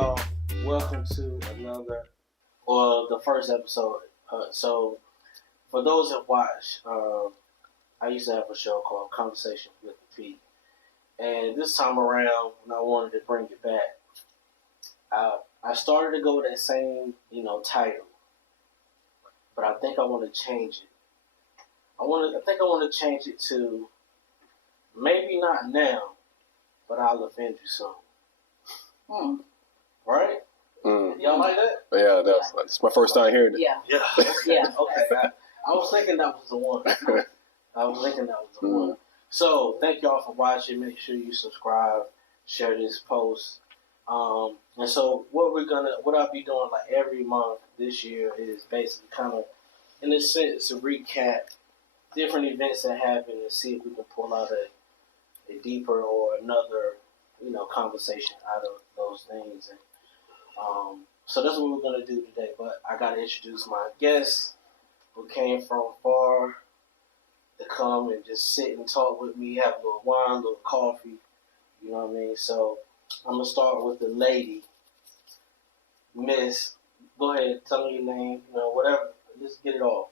y'all? Welcome to the first episode. So, for those that watch, I used to have a show called Conversation with the P. And this time around, when I wanted to bring it back, I started to go with that same, title. But I think I want to change it. I think I want to change it to maybe not now, but I'll offend you soon. Right? Y'all like that? Yeah, that's my first time hearing it. Yeah. Okay. I was thinking that was the one. So thank y'all for watching. Make sure you subscribe, share this post. And so what I'll be doing like every month this year is basically kind of, in a sense, to recap different events that happened and see if we can pull out a deeper or another, conversation out of those things. And so that's what we're gonna do today. But I gotta introduce my guest who came from far to come and just sit and talk with me, have a little wine, a little coffee. You know what I mean? So I'm gonna start with the lady, Miss. Go ahead, tell me your name, whatever. Just get it off.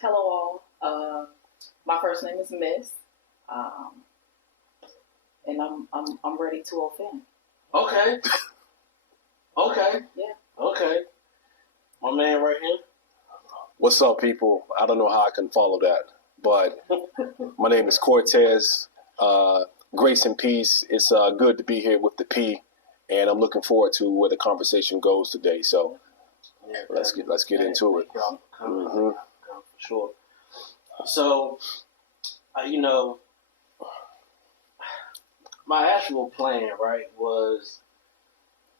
Hello all. My first name is Miss, and I'm ready to offend. Okay. Yeah. Okay. My man right here. What's up, people? I don't know how I can follow that, but my name is Cortez. Grace and peace. It's good to be here with the P, and I'm looking forward to where the conversation goes today. So let's get into it. For sure. So, my actual plan, right, was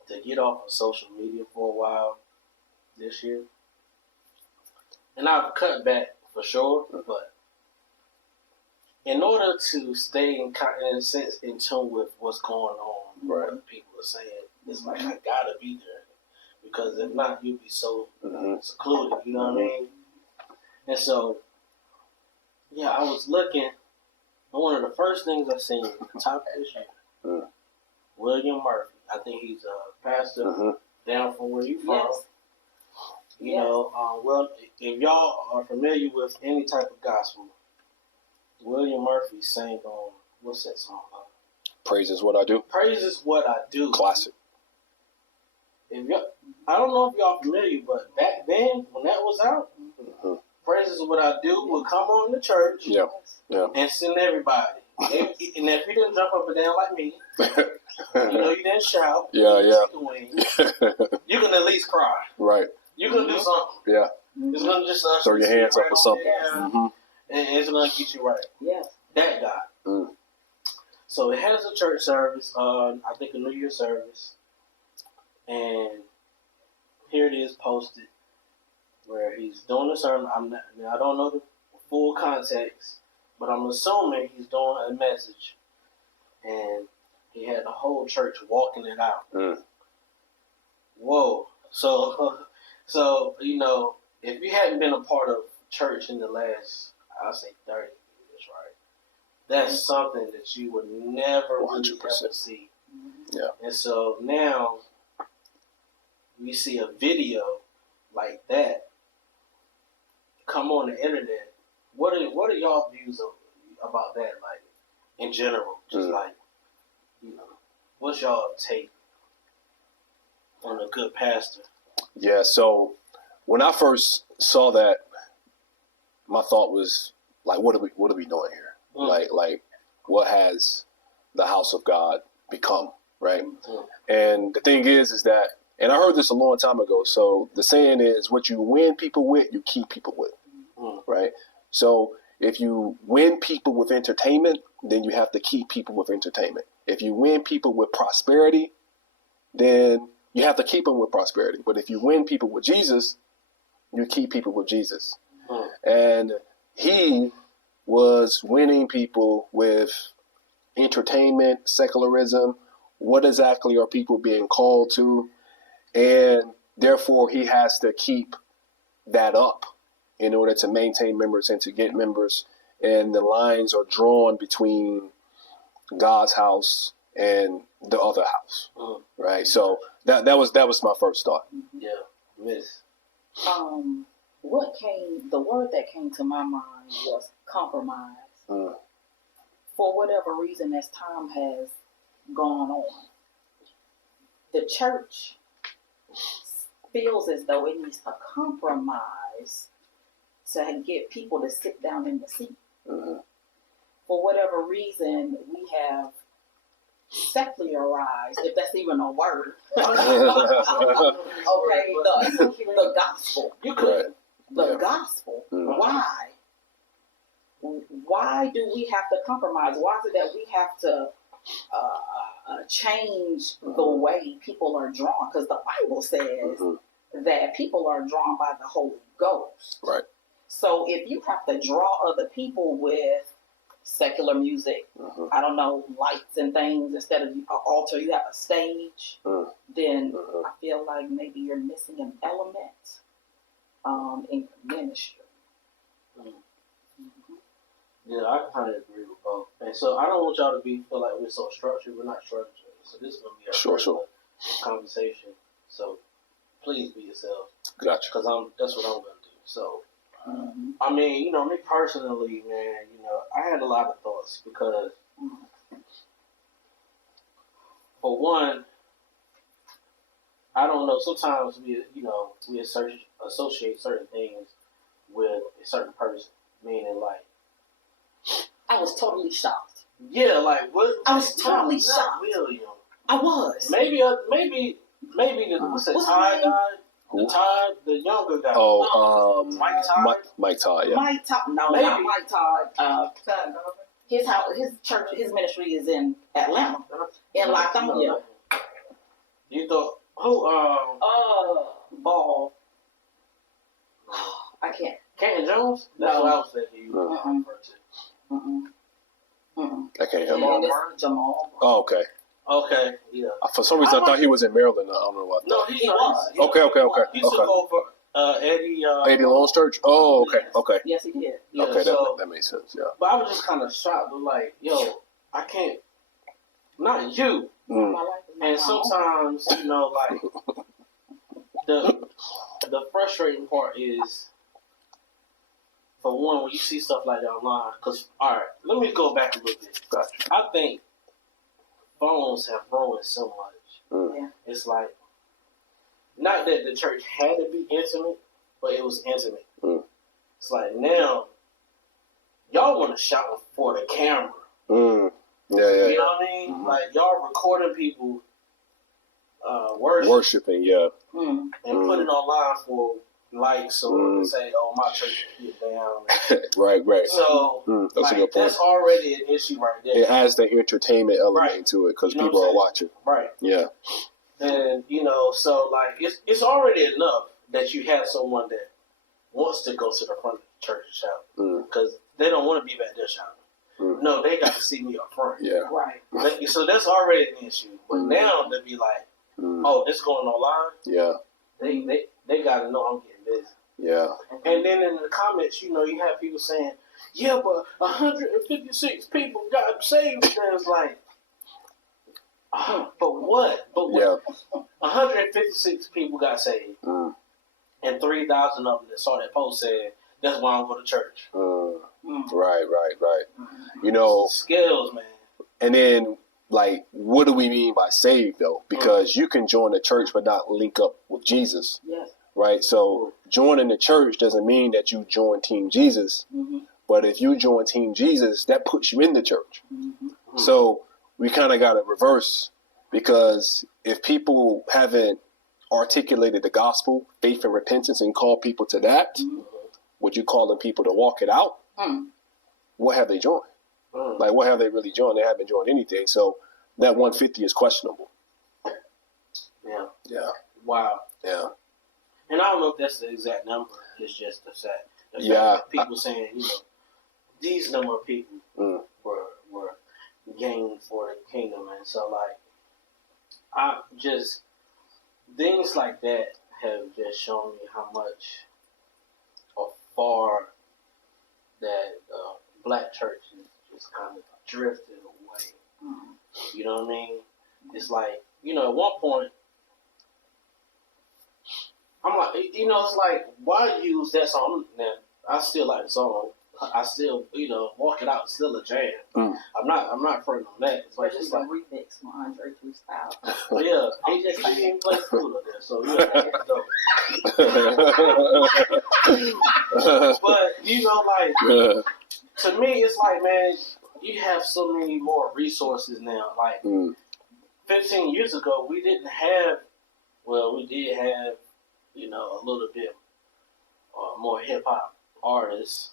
to get off of social media for a while this year. And I've cut back for sure, but in order to stay in a sense in tune with what's going on, what people are saying, it's like I gotta be there. Because if not, you'll be so secluded, you know what I mean? And so, I was looking, and one of the first things I seen at the top of this year, William Murphy. I think he's a pastor down from where you from. Yes. Well, if y'all are familiar with any type of gospel, William Murphy sang on, what's that song called? Praise is what I do. Praise is what I do. Classic. I don't know if y'all familiar, but back then, when that was out, Praise is what I do would come on the church and send everybody. And if you didn't jump up and down like me, you didn't shout, you can at least cry. Right. You can do something. Yeah. It's going to just throw your hands up or something. And it's going to get you right. Yes. That guy. So it has a church service, I think a New Year service. And here it is posted where he's doing a sermon. I don't know the full context, but I'm assuming he's doing a message. And he had the whole church walking it out. Whoa. So, if you hadn't been a part of church in the last, I'll say 30 years, right? That's something that you would never really ever see. Yeah. And so now we see a video like that come on the internet. What are y'all views about that, like, in general? Just like, what's y'all take on a good pastor? Yeah, so when I first saw that, my thought was like, what are we doing here? Like what has the house of God become, right? And the thing is that, and I heard this a long time ago, so the saying is, what you win people with, you keep people with, right? So if you win people with entertainment, then you have to keep people with entertainment. If you win people with prosperity, then you have to keep them with prosperity. But if you win people with Jesus, you keep people with Jesus. And he was winning people with entertainment, secularism. What exactly are people being called to? And therefore, he has to keep that up in order to maintain members and to get members. And the lines are drawn between God's house and the other house, right? So That was my first thought. Yeah, Miss. The word that came to my mind was compromise. For whatever reason, as time has gone on, the church feels as though it needs a compromise to get people to sit down in the seat. For whatever reason, we have secularized, if that's even a word. Okay, the gospel. The gospel. Why? Why do we have to compromise? Why is it that we have to change the way people are drawn? Because the Bible says that people are drawn by the Holy Ghost. Right. So if you have to draw other people with secular music, I don't know, lights and things, instead of an altar, you have a stage, then I feel like maybe you're missing an element in ministry. Yeah, I kind of agree with both. And so I don't want y'all to feel like we're so structured. We're not structured. So this is going to be a conversation. So please be yourself. Gotcha. Because that's what I'm going to do. So, I mean, me personally, man, I had a lot of thoughts because, for one, I don't know, sometimes we associate certain things with a certain person, meaning like, I was totally shocked. Yeah, like what? I was totally shocked. William. I was. Maybe what's that Todd guy? The younger guy. Oh, Mike Todd. Mike Todd. Yeah. Mike Todd. No, maybe. not Mike Todd. His church, his ministry is in Atlanta, in Lithonia. You thought who? Ball. I can't. Canton Jones. That's what I was thinking. I can't hear him. Jamal. Oh, okay. Okay, yeah. For some reason, I thought he was in Maryland. I don't know what. No, he was. Okay. He took over Eddie. Eddie Long's church. Oh, okay, yes. okay. Yes, he did. Yeah, Okay, so, that makes sense. Yeah. But I was just kind of shocked. Like, yo, I can't. Not you. And sometimes, like the frustrating part is, for one, when you see stuff like that online. Because, all right, let me go back a little bit. Gotcha. I think phones have grown so much. Yeah. It's like, not that the church had to be intimate, but it was intimate. It's like now, y'all want to shout for the camera. Yeah. You know what I mean? Like, y'all recording people worshiping, yeah. And put it online for likes or to say, oh, my church get down. Right. So, that's a good point. That's already an issue right there. It adds the entertainment element into it because people are watching. Right. Yeah. And, so, like, it's already enough that you have someone that wants to go to the front of the church and shout. Because they don't want to be back there shouting. No, they got to see me up front. Yeah. Right. So that's already an issue. But now they be like, oh, this going online? Yeah. They got to know I'm getting busy. Yeah. And then in the comments, you have people saying, yeah, but 156 people got saved. And it's like, but what? Yeah. 156 people got saved. And 3,000 of them that saw that post said, that's why I'm going to church. Right. Skills, man. And then, like, what do we mean by saved, though? Because you can join the church but not link up with Jesus. Yes. Right? So joining the church doesn't mean that you join Team Jesus. But if you join Team Jesus, that puts you in the church. So we kind of got to reverse, because if people haven't articulated the gospel, faith and repentance, and call people to that, would you calling people to walk it out? What have they joined? Like, what have they really joined? They haven't joined anything. So that 150 is questionable. Yeah. Wow. Yeah. And I don't know if that's the exact number. It's just the fact people saying, these number of people were gained for the kingdom. And so, like, things like that have just shown me how much far that black church is just kind of drifted away. You know what I mean? It's like, at one point, I'm like, it's like, why use that song? Now, I still like the song. I still, walk it out. It's still a jam. I'm not fronting on that. It's like, Especially the remix from Andre 3 Styles. Yeah, he didn't even play food up there, so that's dope. But to me, it's like, man, you have so many more resources now. Like 15 years ago, we didn't have. Well, we did have, a little bit more hip hop artists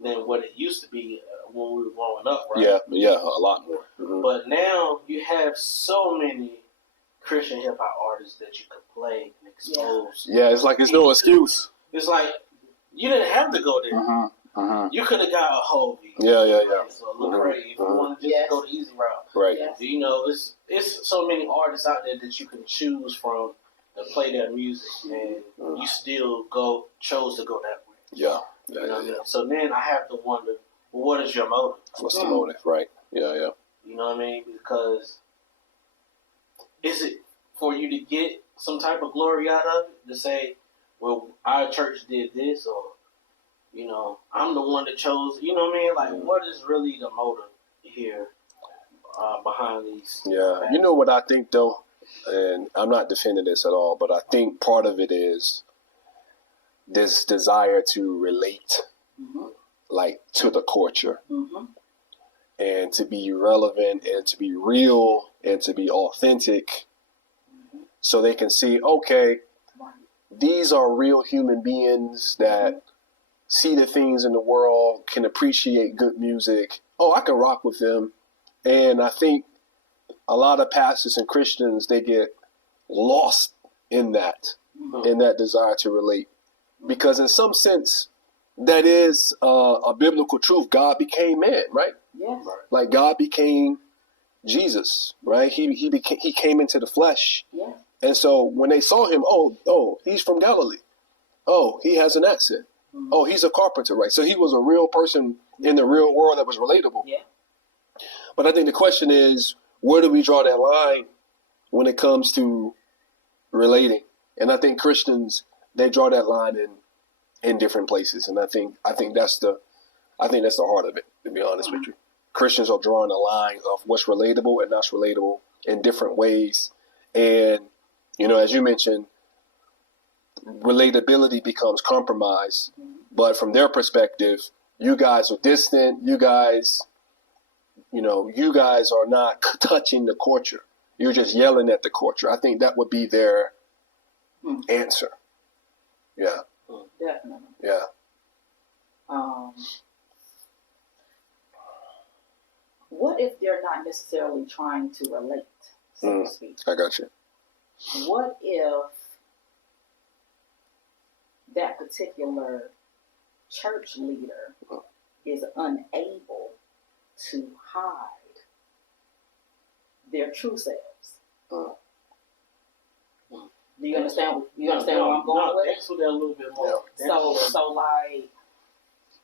than what it used to be when we were growing up, right? Yeah, a lot more. Mm-hmm. But now you have so many Christian hip hop artists that you could play and expose. Yeah, it's like there's no excuse. It's like you didn't have to go there. Mm-hmm. Mm-hmm. You could have got a whole beat. Yeah. So look crazy if you want to just go the easy route. Right. Yes. It's so many artists out there that you can choose from to play their music, and you still chose to go that way. Yeah. So then I have to wonder, well, what is your motive? What's the motive, right? Yeah. You know what I mean? Because is it for you to get some type of glory out of it? To say, well, our church did this, or, I'm the one that chose, you know what I mean? Like, what is really the motive here behind these? Yeah. You know what I think, though? And I'm not defending this at all, but I think part of it is this desire to relate, like, to the culture, and to be relevant, and to be real, and to be authentic, so they can see, okay, these are real human beings that see the things in the world, can appreciate good music. Oh, I can rock with them. And I think a lot of pastors and Christians, they get lost in that desire to relate. Because in some sense, that is a biblical truth. God became man, right? Yes. Like God became Jesus, right? He came into the flesh. Yeah. And so when they saw him, oh, he's from Galilee. Oh, he has an accent. Oh, he's a carpenter, right? So he was a real person in the real world that was relatable. Yeah. But I think the question is, where do we draw that line when it comes to relating? And I think Christians, they draw that line in different places. And I think that's the heart of it, to be honest with you. Christians are drawing a line of what's relatable and not relatable in different ways. And, as you mentioned, relatability becomes compromise. But from their perspective, you guys are distant. You guys are not touching the culture. You're just yelling at the culture. I think that would be their answer. Yeah. Definitely. Yeah. What if they're not necessarily trying to relate, so to speak? I got you. What if that particular church leader is unable to hide their true selves? Do you understand? Where I'm going with it? Explain that a little bit more. So like,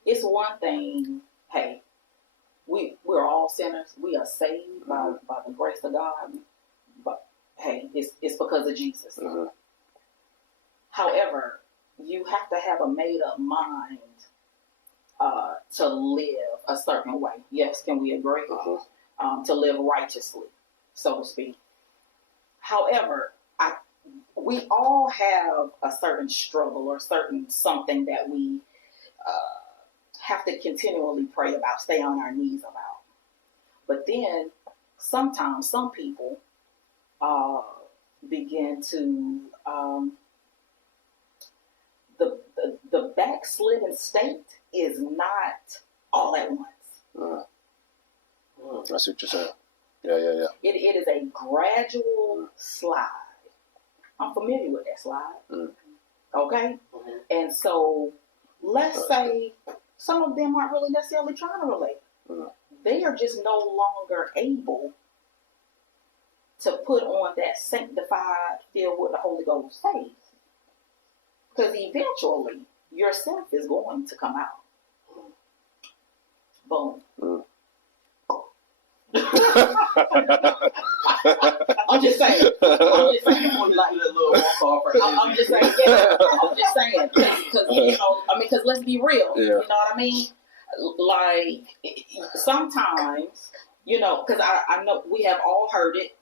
it's one thing. Hey, we're all sinners. We are saved by the grace of God. But hey, it's because of Jesus. However, you have to have a made up mind to live a certain way. Yes, can we agree? To live righteously, so to speak. However, we all have a certain struggle or certain something that we have to continually pray about, stay on our knees about. But then sometimes some people begin to the backslidden state is not all at once. That's what you're saying. Yeah. It is a gradual slide. I'm familiar with that slide. Okay? And so let's say some of them aren't really necessarily trying to relate. They are just no longer able to put on that sanctified, filled with the Holy Ghost faith. Because eventually, yourself is going to come out. Boom. I'm just saying. I'm just saying. Yeah. I'm just saying. Because, you know, I mean, because let's be real. Yeah. You know what I mean? Like, sometimes, you know, because I know we have all heard it.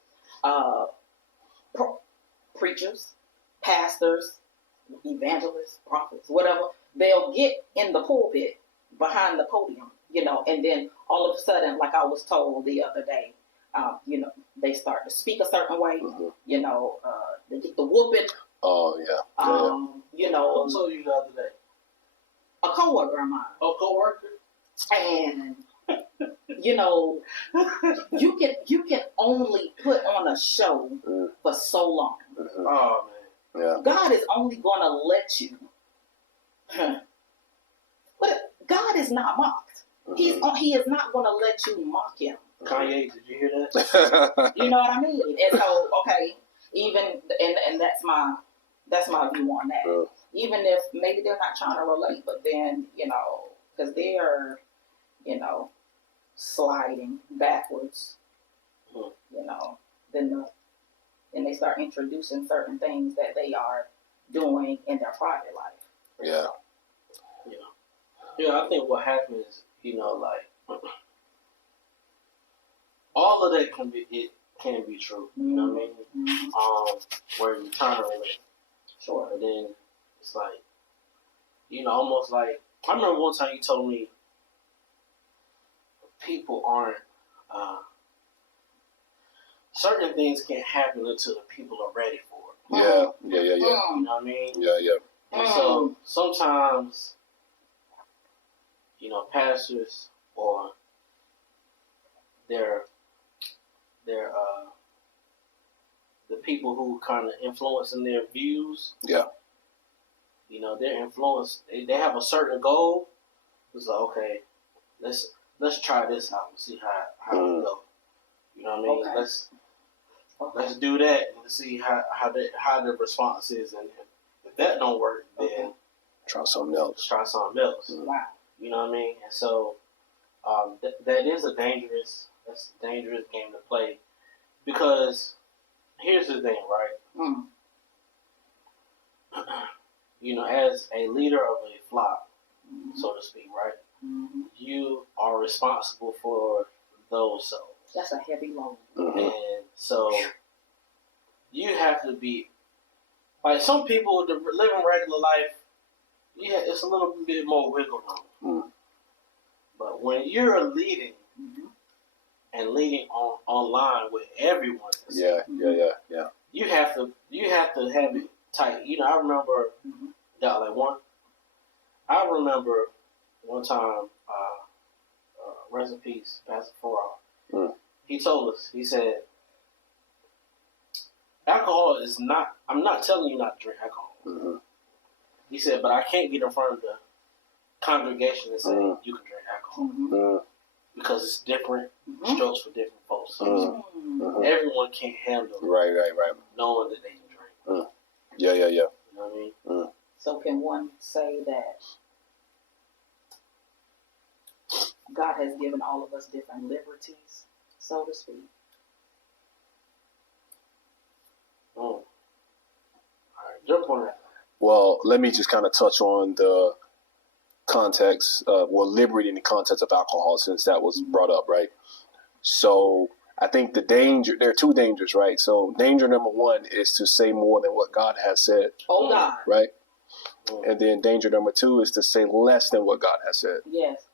Preachers, pastors, evangelists, prophets, whatever, they'll get in the pulpit behind the podium, you know, and then all of a sudden, like I was told the other day, you know, they start to speak a certain way, you know, they get the whooping. Oh, yeah. You know. Who told you the other day? A coworker of mine. A coworker? And, you know, you can only put on a show for so long. Oh, man. Yeah. God is only going to let you. But God is not mocked. He is not going to let you mock him. Kanye, did you hear that? You know what I mean? And so, okay, even and that's my view on that. Even if maybe they're not trying to relate, but then, you know, because they're, you know, sliding backwards, you know, then they start introducing certain things that they are doing in their private life. Yeah. Yeah, I think what happens, you know, like, all of that can be true. You know what I mean? Where you trying to relate. Sure. And then it's like, you know, almost like, I remember one time you told me people aren't, certain things can't happen until the people are ready for it. Yeah. You know what I mean? Yeah. And so sometimes, you know, pastors or they're the people who kind of influencing their views. Yeah. You know, they're influenced. They have a certain goal. It's like, okay, let's try this out and see how it go. You know what I mean? Okay. Let's do that and see how the response is, and if that don't work, then try something else. Wow. You know what I mean? And so that is a dangerous game to play, because here's the thing, right? You know, as a leader of a flock, so to speak, right? You are responsible for those souls. That's a heavy load. And so you have to be, like, some people living regular life, yeah, it's a little bit more wiggle room. But when you're leading and leading online with everyone, yeah. you have to have it tight. You know, I remember one time, rest in peace, Pastor Farrar. He told us, he said, alcohol is not, I'm not telling you not to drink alcohol. He said, but I can't get in front of the congregation and say, you can drink alcohol. Because it's different strokes for different folks. So everyone can't handle right. knowing that they can drink. Yeah. You know what I mean? So can one say that God has given all of us different liberties, so to speak? All right, jump on that. Well, let me just kind of touch on the context, liberty in the context of alcohol, since that was brought up, right? So I think there are two dangers, right? So danger number one is to say more than what God has said. Oh, God. Right? And then danger number two is to say less than what God has said. Yes.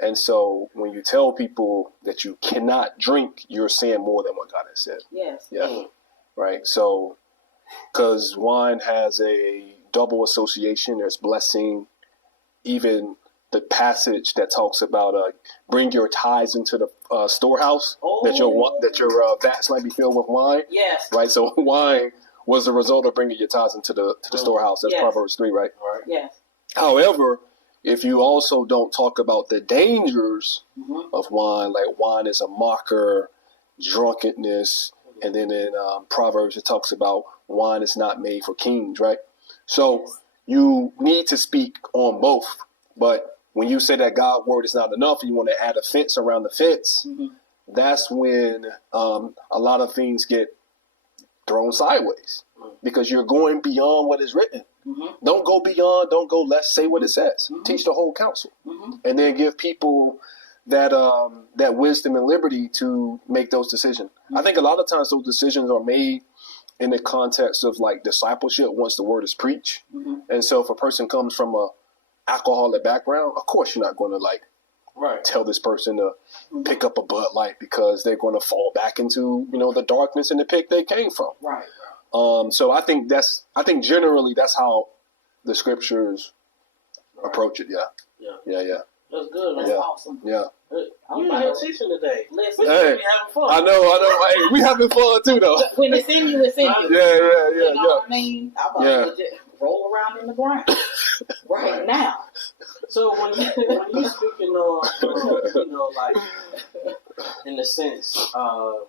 And so when you tell people that you cannot drink, you're saying more than what God has said. Yes. Yeah. Right? So, because wine has a double association, there's blessing. Even the passage that talks about bring your tithes into the storehouse, that your vats might be filled with wine. Yes. Right? So wine was the result of bringing your tithes into the storehouse. That's Proverbs 3, right? Yes. However, if you also don't talk about the dangers of wine, like wine is a mocker, drunkenness, and then in Proverbs it talks about wine is not made for kings, right? So you need to speak on both. But when you say that God's word is not enough and you want to add a fence around the fence, that's when a lot of things get thrown sideways because you're going beyond what is written. Mm-hmm. Don't go beyond, don't go less, say what it says. Mm-hmm. Teach the whole counsel. Mm-hmm. And then give people that wisdom and liberty to make those decisions. Mm-hmm. I think a lot of times those decisions are made in the context of like discipleship once the word is preached. Mm-hmm. And so if a person comes from a alcoholic background, of course you're not going to tell this person to pick up a Bud Light because they're going to fall back into, the darkness and the pit they came from. Right. So I think generally that's how the scriptures approach it. Yeah. That's good. That's awesome. Yeah. You here teaching today. Listen, we having fun. I know. Hey, we having fun too, though. When it's in you, it's in you. Yeah. You know what I mean? I'm about to just roll around in the ground right now. So when you speaking on, like, in the sense of,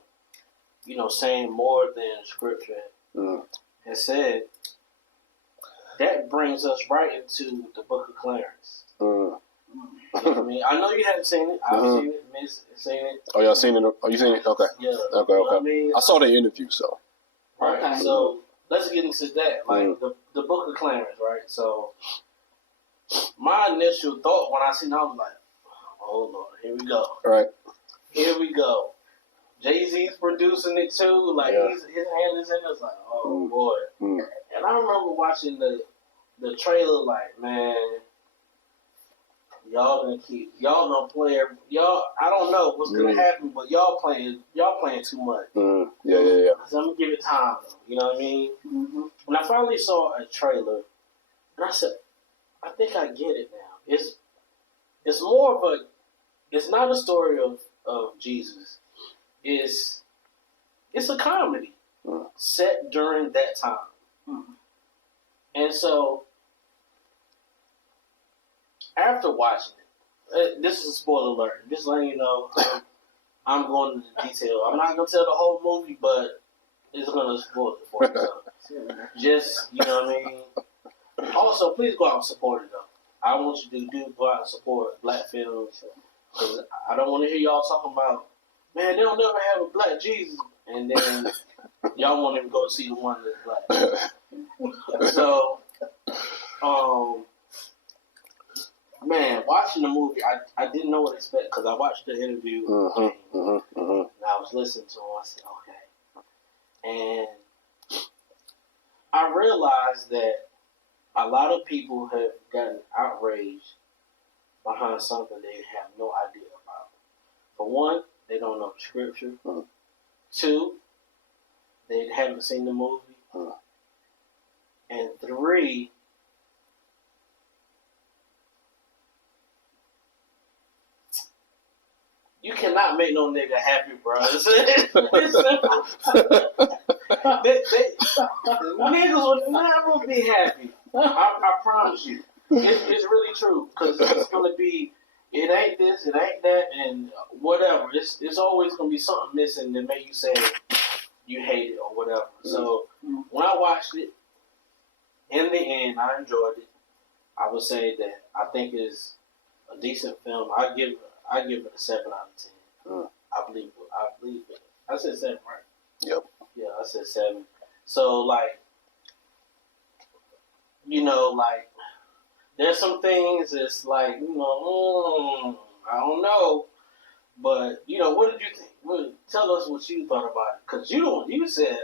saying more than scripture has said, that brings us right into the book of Clarence. You know what I mean? I know you haven't seen it. I've seen it. Miss seen it. Oh, y'all seen it? Oh, you seen it? Okay. Yeah. Okay. You know what I mean? I saw the interview, so. Right. Okay. So let's get into that. Like the book of Clarence, right? So my initial thought when I seen it, I was like, oh Lord, here we go. Right. Here we go. Jay-Z's producing it too. Like his hand is in it. It's like, oh boy. And I remember watching the trailer. Like, man, y'all gonna play. Y'all, I don't know what's gonna happen, but y'all playing too much. Yeah. So I'm gonna give it time. Though, you know what I mean? Mm-hmm. When I finally saw a trailer, and I said, I think I get it now. It's more of a. It's not a story of Jesus. It's a comedy set during that time. And so after watching it, this is a spoiler alert. Just letting you know, I'm going into the detail. I'm not going to tell the whole movie, but it's going to spoil it for you. So just, you know what I mean? Also, please go out and support it, though. I want you to go out and support black films. Because I don't want to hear y'all talking about, man, they don't never have a black Jesus. And then y'all won't even go see the one that's black. So, man, watching the movie, I didn't know what to expect because I watched the interview and I was listening to him. I said, okay. And I realized that a lot of people have gotten outraged behind something they have no idea about. For one, they don't know the scripture. Two, they haven't seen the movie. And three, you cannot make no nigga happy, bro. Niggas will never be happy. I promise you. It's really true because it's gonna be. It ain't this, it ain't that, and whatever. It's always gonna be something missing that make you say you hate it or whatever. So when I watched it, in the end, I enjoyed it. I would say that I think it's a decent film. I give it a 7 out of 10. I believe it. I said 7, right? Yep. Yeah, I said 7. So like, there's some things that's like, I don't know. But, what did you think? Tell us what you thought about it. Because you said,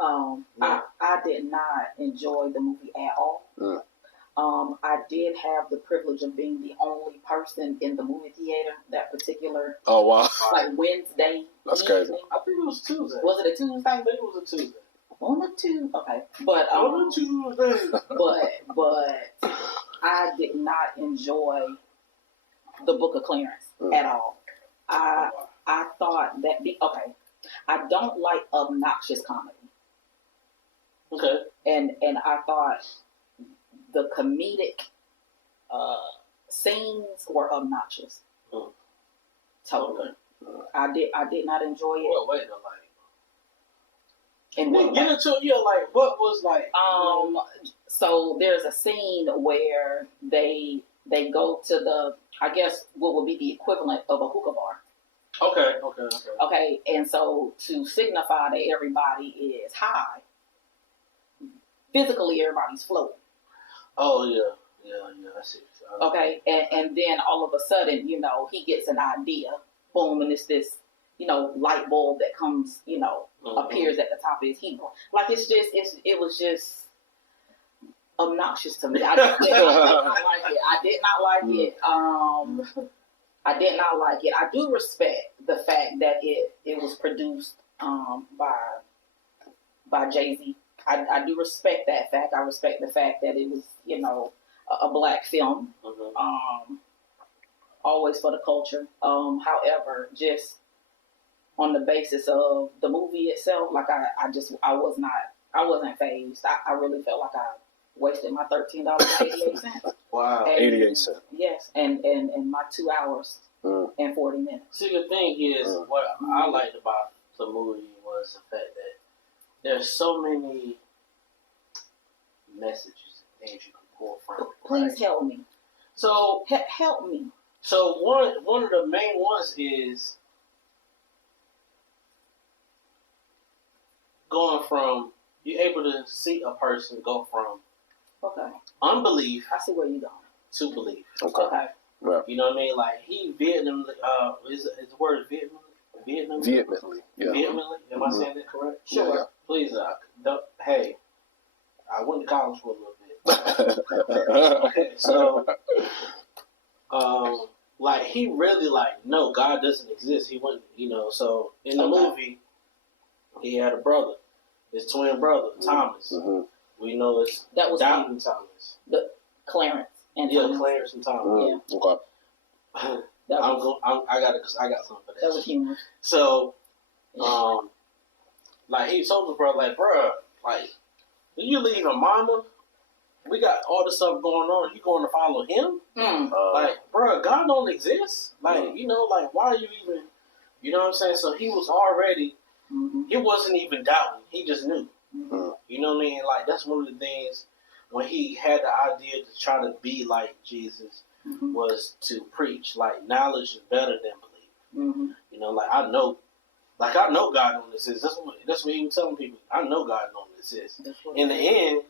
I did not enjoy the movie at all. I did have the privilege of being the only person in the movie theater that particular. Oh, wow. Like Wednesday. That's evening. crazy. I think it was Tuesday. Was it a Tuesday? I think it was a Tuesday. On a Tuesday. Okay. But, on a Tuesday. But I did not enjoy the Book of Clarence at all. I thought that I don't like obnoxious comedy. Okay. And I thought the comedic scenes were obnoxious. Totally. Okay. I did not enjoy it. Well, wait, like. And get into it. Yeah, like what was like. So there's a scene where they go to the, I guess what would be the equivalent of a hookah bar. Okay, and so to signify that everybody is high, physically everybody's floating. Oh yeah. I see. Okay, and then all of a sudden, he gets an idea, boom, and it's this, light bulb that comes, appears at the top of his head. Like it was just obnoxious to me. I did not like it. I did not like it. I did not like it. I do respect the fact that it was produced by Jay-Z. I do respect that fact. I respect the fact that it was, a black film. Always for the culture. However, just on the basis of the movie itself, like I wasn't fazed. I really felt like I wasted my $13.88. Wow, 88 cents. Yes, and my 2 hours and 40 minutes. See, the thing is, what I liked about the movie was the fact that there's so many messages and things you can pull from. Please help me. So help me. So one of the main ones is going from, you're able to see a person go from unbelief. I see where you're going. To belief. Okay. Right. You know what I mean? Like is the word Vietnamese? Vehemently. Yeah. Vehemently? Am I saying that correct? Sure. Yeah. Please, hey, I went to college for a little bit. Okay, so, like, he really, no, God doesn't exist. He went, so in the movie, he had a brother, his twin brother, Thomas. Mm-hmm. We know it's Doubting Thomas. Clarence and Thomas. Clarence and Thomas. Yeah. Okay. I got something for that. That was humorous. So, he told the brother, bro, when you leaving mama, we got all this stuff going on. You going to follow him? Bro, God don't exist. Why are you even? You know what I'm saying? So he was already. He wasn't even doubting. He just knew. You know what I mean? That's one of the things when he had the idea to try to be like Jesus was to preach. Knowledge is better than belief. I know God don't exist. That's what he was telling people. I know God don't exist. In the end,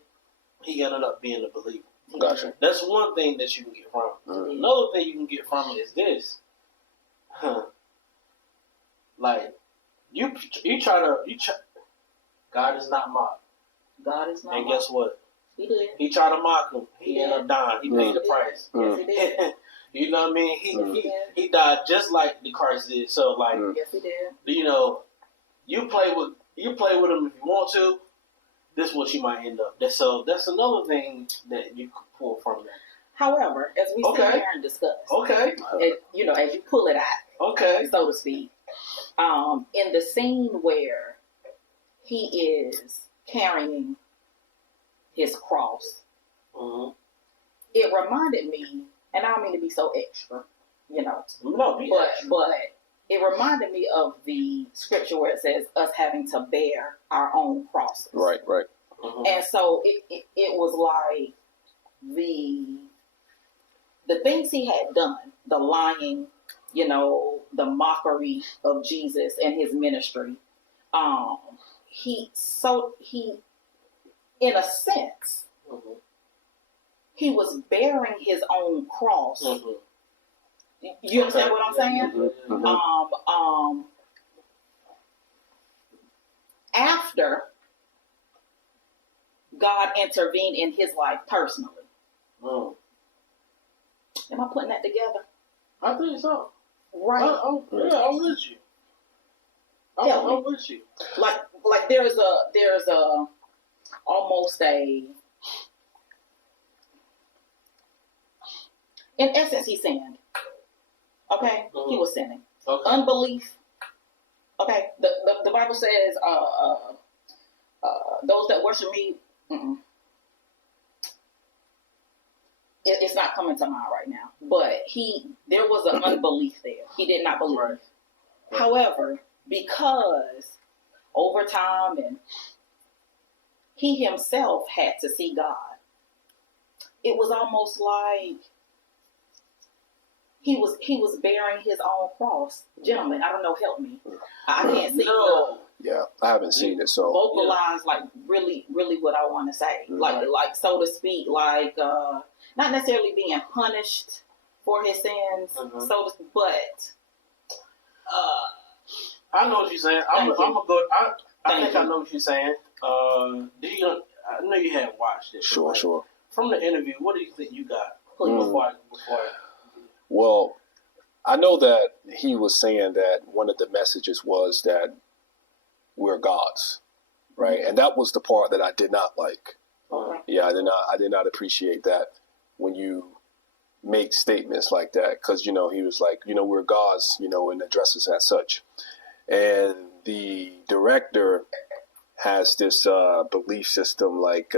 he ended up being a believer. Gotcha. That's one thing that you can get from it. Another thing you can get from it is this. You try. God is not mocked. God is not. And guess what? He did. He tried to mock him. He ended up dying. He paid the price. Yes, he did. You know what I mean? He died just like the Christ did. So yes, he did. You play with him if you want to. This is what you might end up. That's another thing that you could pull from that. However, as we sit here and discuss, as you pull it out, so to speak, in the scene where he is carrying his cross, it reminded me, and I don't mean to be so extra, but it reminded me of the scripture where it says us having to bear our own crosses. Right. And so it was like the things he had done, the lying, the mockery of Jesus and his ministry. He in a sense, he was bearing his own cross. You understand what I'm saying? After God intervened in his life personally. Am I putting that together? I think so. Right. I'm with you. I'm with you. Like there's a almost a, in essence, he sinned. Okay? He was sinning. Okay. Unbelief. Okay? The Bible says, those that worship me, it's not coming to mind right now. But there was an unbelief there. He did not believe. Right. However, because over time and he himself had to see God, it was almost like he was bearing his own cross. Gentlemen, I don't know, help me. I can't see. No. Yeah, I haven't seen it, so vocalize like really what I want to say, like so to speak, like not necessarily being punished for his sins, but I know what you're saying. I think I know what you're saying. I know you haven't watched it. Sure. From the interview, what do you think you got? Before Well, I know that he was saying that one of the messages was that we're gods, right? And that was the part that I did not like. Yeah, I did not appreciate that when you make statements like that, because he was like, we're gods, and address us as such. And the director has this belief system like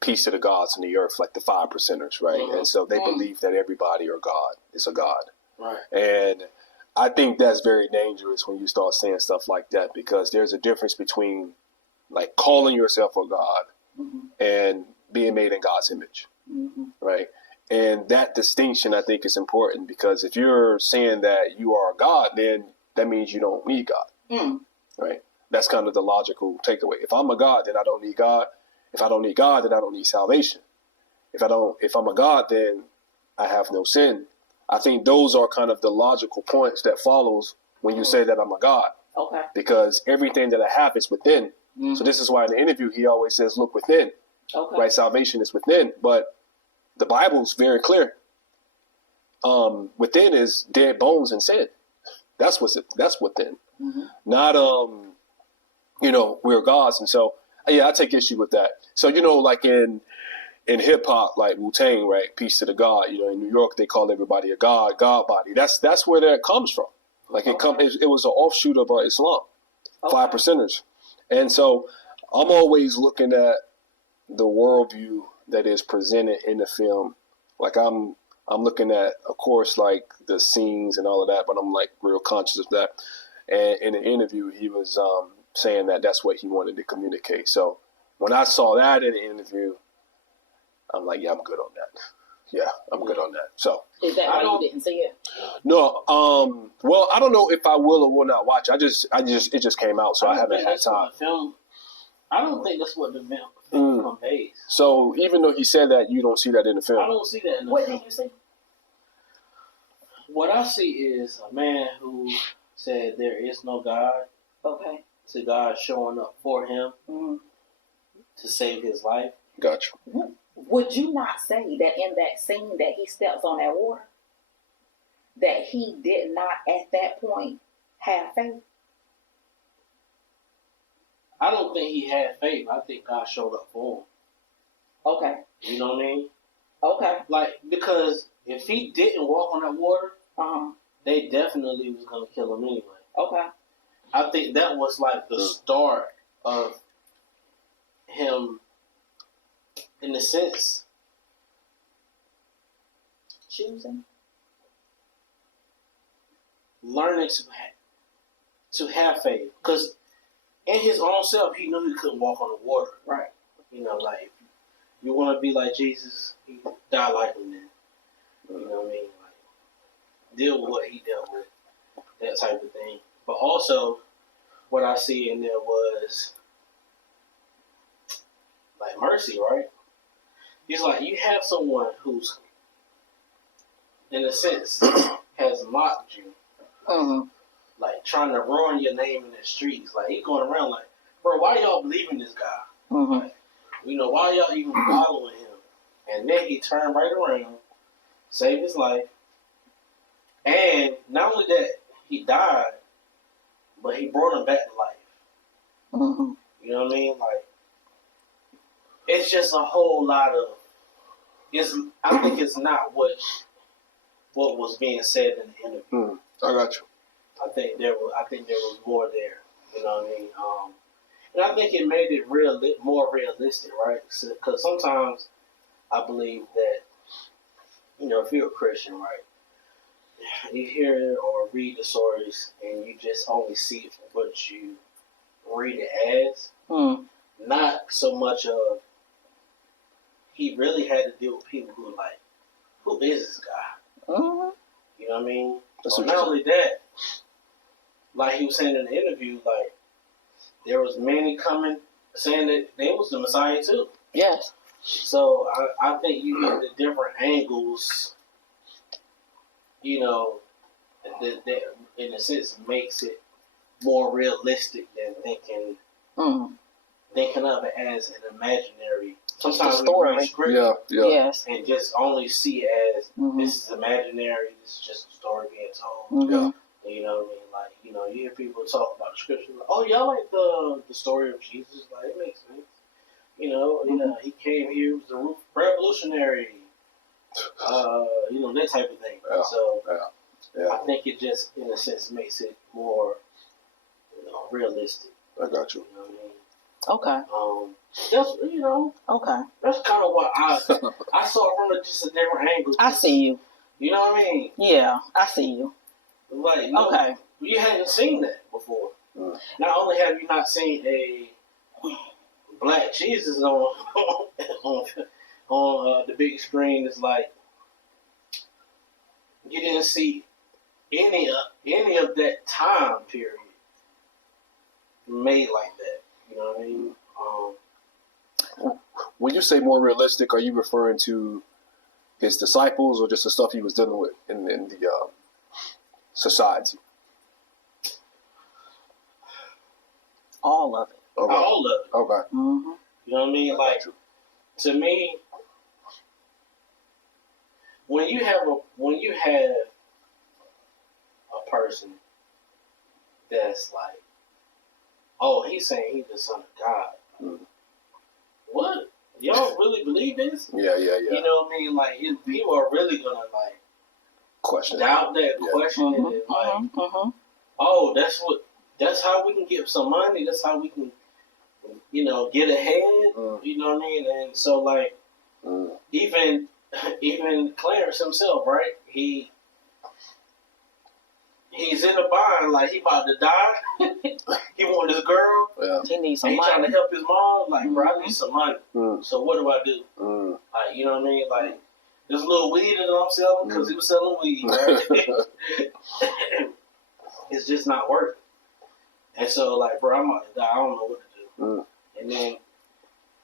peace to the gods in the earth, like the 5%ers, right? And so they believe that everybody or God is a god, right? And I think that's very dangerous when you start saying stuff like that, because there's a difference between like calling yourself a god and being made in God's image, right? And that distinction, I think, is important, because if you're saying that you are a god, then that means you don't need God, right? That's kind of the logical takeaway. If I'm a god, then I don't need God. If I don't need God, then I don't need salvation. If I'm a god, then I have no sin. I think those are kind of the logical points that follows when you say that I'm a god. Okay. Because everything that I have is within. So this is why in the interview he always says, look within. Okay. Right? Salvation is within. But the Bible's very clear. Within is dead bones and sin. That's within. Not we're gods. And so I take issue with that. So like in hip hop, like Wu-Tang, right? Peace to the God. In New York, they call everybody a god body. That's where that comes from. Like it was an offshoot of Islam, 5%ers. And so I'm always looking at the worldview that is presented in the film. Like I'm looking at, of course, like the scenes and all of that, but I'm like real conscious of that. And in the interview, he was saying that that's what he wanted to communicate. So when I saw that in the interview, I'm like, yeah, I'm good on that. Yeah, I'm good on that. So is that why you didn't see it? No, well, I don't know if I will or will not watch. It just came out, so I haven't had time. I don't think that's what the film conveys. So even though he said that, you don't see that in the film. I don't see that in the film. What did you see? What I see is a man who said there is no God. Okay. To God showing up for him to save his life. Gotcha. Would you not say that in that scene that he steps on that water, that he did not at that point have faith? I don't think he had faith. I think God showed up for him. Okay. You know what I mean? Okay. Like, because if he didn't walk on that water, they definitely was going to kill him anyway. Okay. I think that was like the start of him, in a sense, choosing, learning to have faith. Because in his own self, he knew he couldn't walk on the water. Right. Like, you want to be like Jesus, he died like him then. You know what I mean? Like, deal with what he dealt with, that type of thing. But also, what I see in there was, like, mercy, right? It's like you have someone who's, in a sense, has mocked you. Like, trying to ruin your name in the streets. Like, he going around like, bro, why y'all believe in this guy? Like, why y'all even following him? And then he turned right around, saved his life. And not only that, he died, but he brought him back to life. You know what I mean? Like, it's just a whole lot of. I think it's not what was being said in the interview. I got you. I think there was more there. You know what I mean? And I think it made it more realistic, right? Because sometimes I believe that, if you're a Christian, right, you hear or read the stories and you just only see it for what you read it as. Not so much of he really had to deal with people who are like, who is this guy? Mm-hmm. You know what I mean? That's Not only that, like he was saying in the interview, like there was many coming saying that they was the Messiah too. Yes. So I think you get the different angles, you know, that in a sense makes it more realistic than thinking of it as an imaginary. Sometimes we read scripture Yes. and just only see it as this is imaginary, this is just a story being told. Mm-hmm. You know what I mean? Like, you know, you hear people talk about the scripture, like, oh, y'all like the story of Jesus? Like, it makes sense. You know, he came here, was the revolutionary, you know, that type of thing. Yeah. So Yeah. I think it just, in a sense, makes it more, you know, realistic. I got you. You know what I mean? Okay. That's, you know, Okay. that's kind of what I saw from just a different angle. I see you. You know what I mean? Yeah, I see you. Like, you know, Okay. You hadn't seen that before. Mm. Not only have you not seen a black Jesus on the big screen, it's like you didn't see any of that time period made like that. You know what I mean? When you say more realistic, are you referring to his disciples or just the stuff he was dealing with in the society? All of it. Okay. All of it. Okay. Mm-hmm. You know what I mean? Like, to me, when you have a person that's like, oh, he's saying he's the son of God. Mm. What? Y'all really believe this? Yeah. You know what I mean? Like, people are really gonna like Question. doubt that, question it, and like, oh, that's how we can get some money. That's how we can, you know, get ahead. You know what I mean? And so, like, even Clarence himself, right? He's in a bind, like he about to die. He want this girl. Yeah. He needs some money. He trying to help his mom. Like, bro, I need some money. So what do I do? Like, you know what I mean? Like, there's a little weed that I'm selling because he was selling weed. Right? It's just not working. And so, like, bro, I'm about to die. I don't know what to do. And then,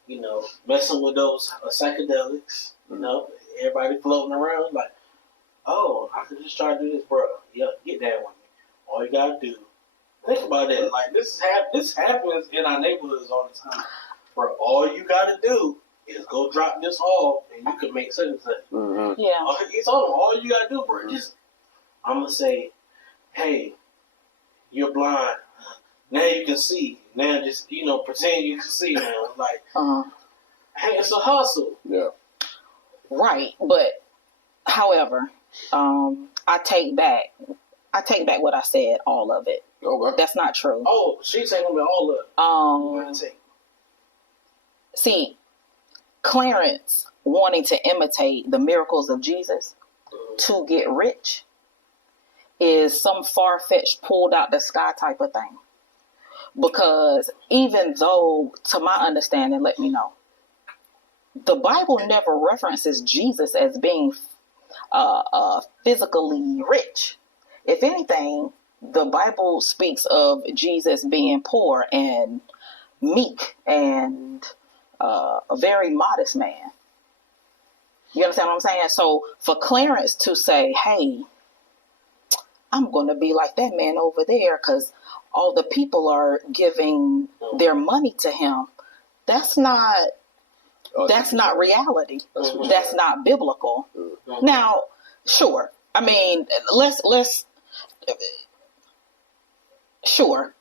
you know, messing with those psychedelics. You know, everybody floating around like, oh, I could just try to do this, bro. Yeah, get that one. All you gotta do. Think about that. Like, this happens in our neighborhoods all the time. Bro, all you gotta do is go drop this off, and you can make such and such. Yeah. He told him, all you gotta do, bro, just, I'm gonna say, hey, you're blind. Now you can see. Now just, you know, pretend you can see now. Like, hey, it's a hustle. Yeah. Right, but however, I take back what I said. All of it. Okay. That's not true. Oh, she's taking me all of it. See, Clarence wanting to imitate the miracles of Jesus to get rich is some far-fetched, pulled out the sky type of thing. Because even though, to my understanding, let me know, the Bible never references Jesus as being physically rich. If anything, the Bible speaks of Jesus being poor and meek and a very modest man. You understand what I'm saying? So for Clarence to say, hey, I'm going to be like that man over there because all the people are giving their money to him, that's not reality. That's not biblical. Now, sure. I mean, let's sure.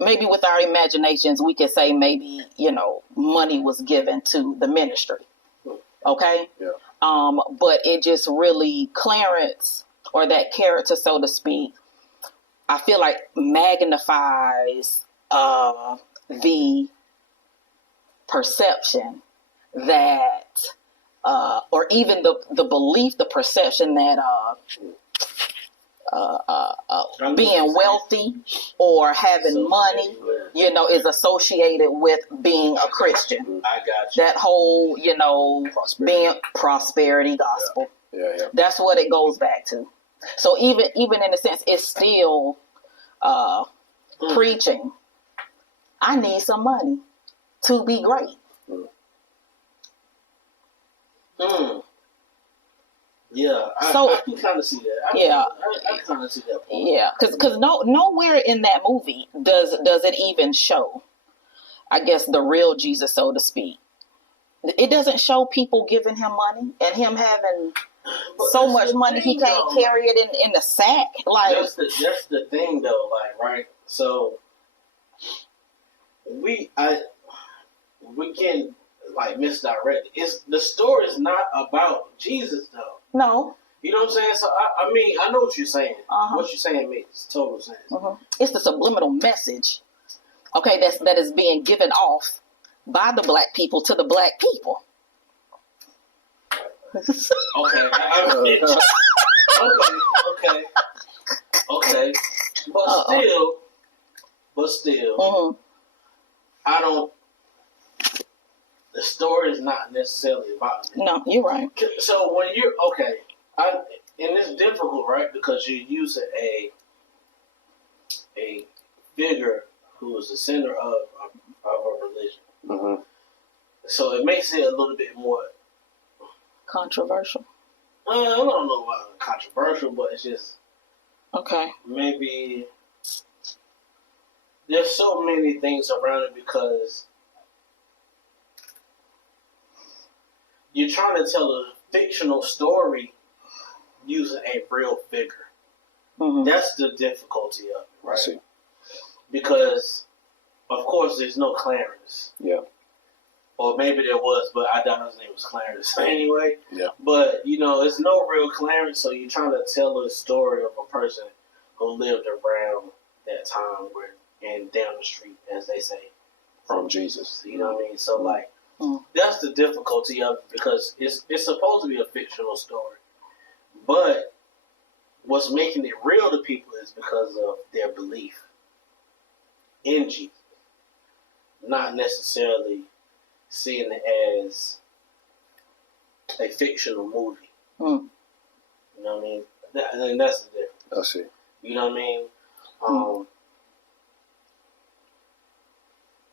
Maybe with our imaginations, we could say maybe, you know, money was given to the ministry. Okay? Yeah. But it just really, Clarence, or that character, so to speak, I feel like magnifies the perception that, or even the belief, the perception that being wealthy or having money, you know, is associated with being a Christian. I got you. That whole, you know, being prosperity gospel. Yeah. Yeah. That's what it goes back to. So even in a sense, it's still preaching. I need some money to be great. Yeah, I can kind of see that. I kind of see that point. Yeah, because nowhere in that movie does it even show, I guess, the real Jesus, so to speak. It doesn't show people giving him money and him having so much money he can't carry it in the sack. Like that's the thing, though. Like, right? So we can like misdirect. The story is not about Jesus, though. No. You know what I'm saying? So I mean, I know what you're saying. What you're saying makes total sense. It's the subliminal message, okay, that is being given off by the black people to the black people. Okay. Okay. But still, I don't. The story is not necessarily about it. No, you're right. So when you're and it's difficult, right? Because you're using a figure who is the center of a religion. So it makes it a little bit more controversial. I don't know about controversial, but it's just maybe there's so many things around it because you're trying to tell a fictional story using a real figure. That's the difficulty of it, right? I see. Because, of course, there's no Clarence. Yeah. Or maybe there was, but I doubt his name was Clarence anyway. Yeah. But, it's no real Clarence, so you're trying to tell a story of a person who lived around that time and down the street, as they say. From Jesus. You know what I mean? So, that's the difficulty of it because it's supposed to be a fictional story. But what's making it real to people is because of their belief in Jesus. Not necessarily seeing it as a fictional movie. You know what I mean? And that's the difference. I see. You know what I mean?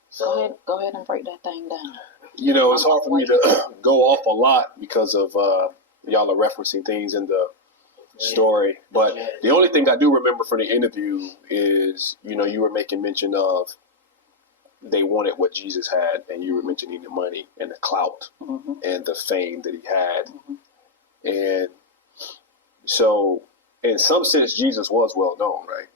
So go ahead and break that thing down. It's hard for me to go off a lot because of y'all are referencing things in the story. But the only thing I do remember from the interview is, you were making mention of they wanted what Jesus had, and you were mentioning the money and the clout and the fame that he had. And so, in some sense, Jesus was well known, right?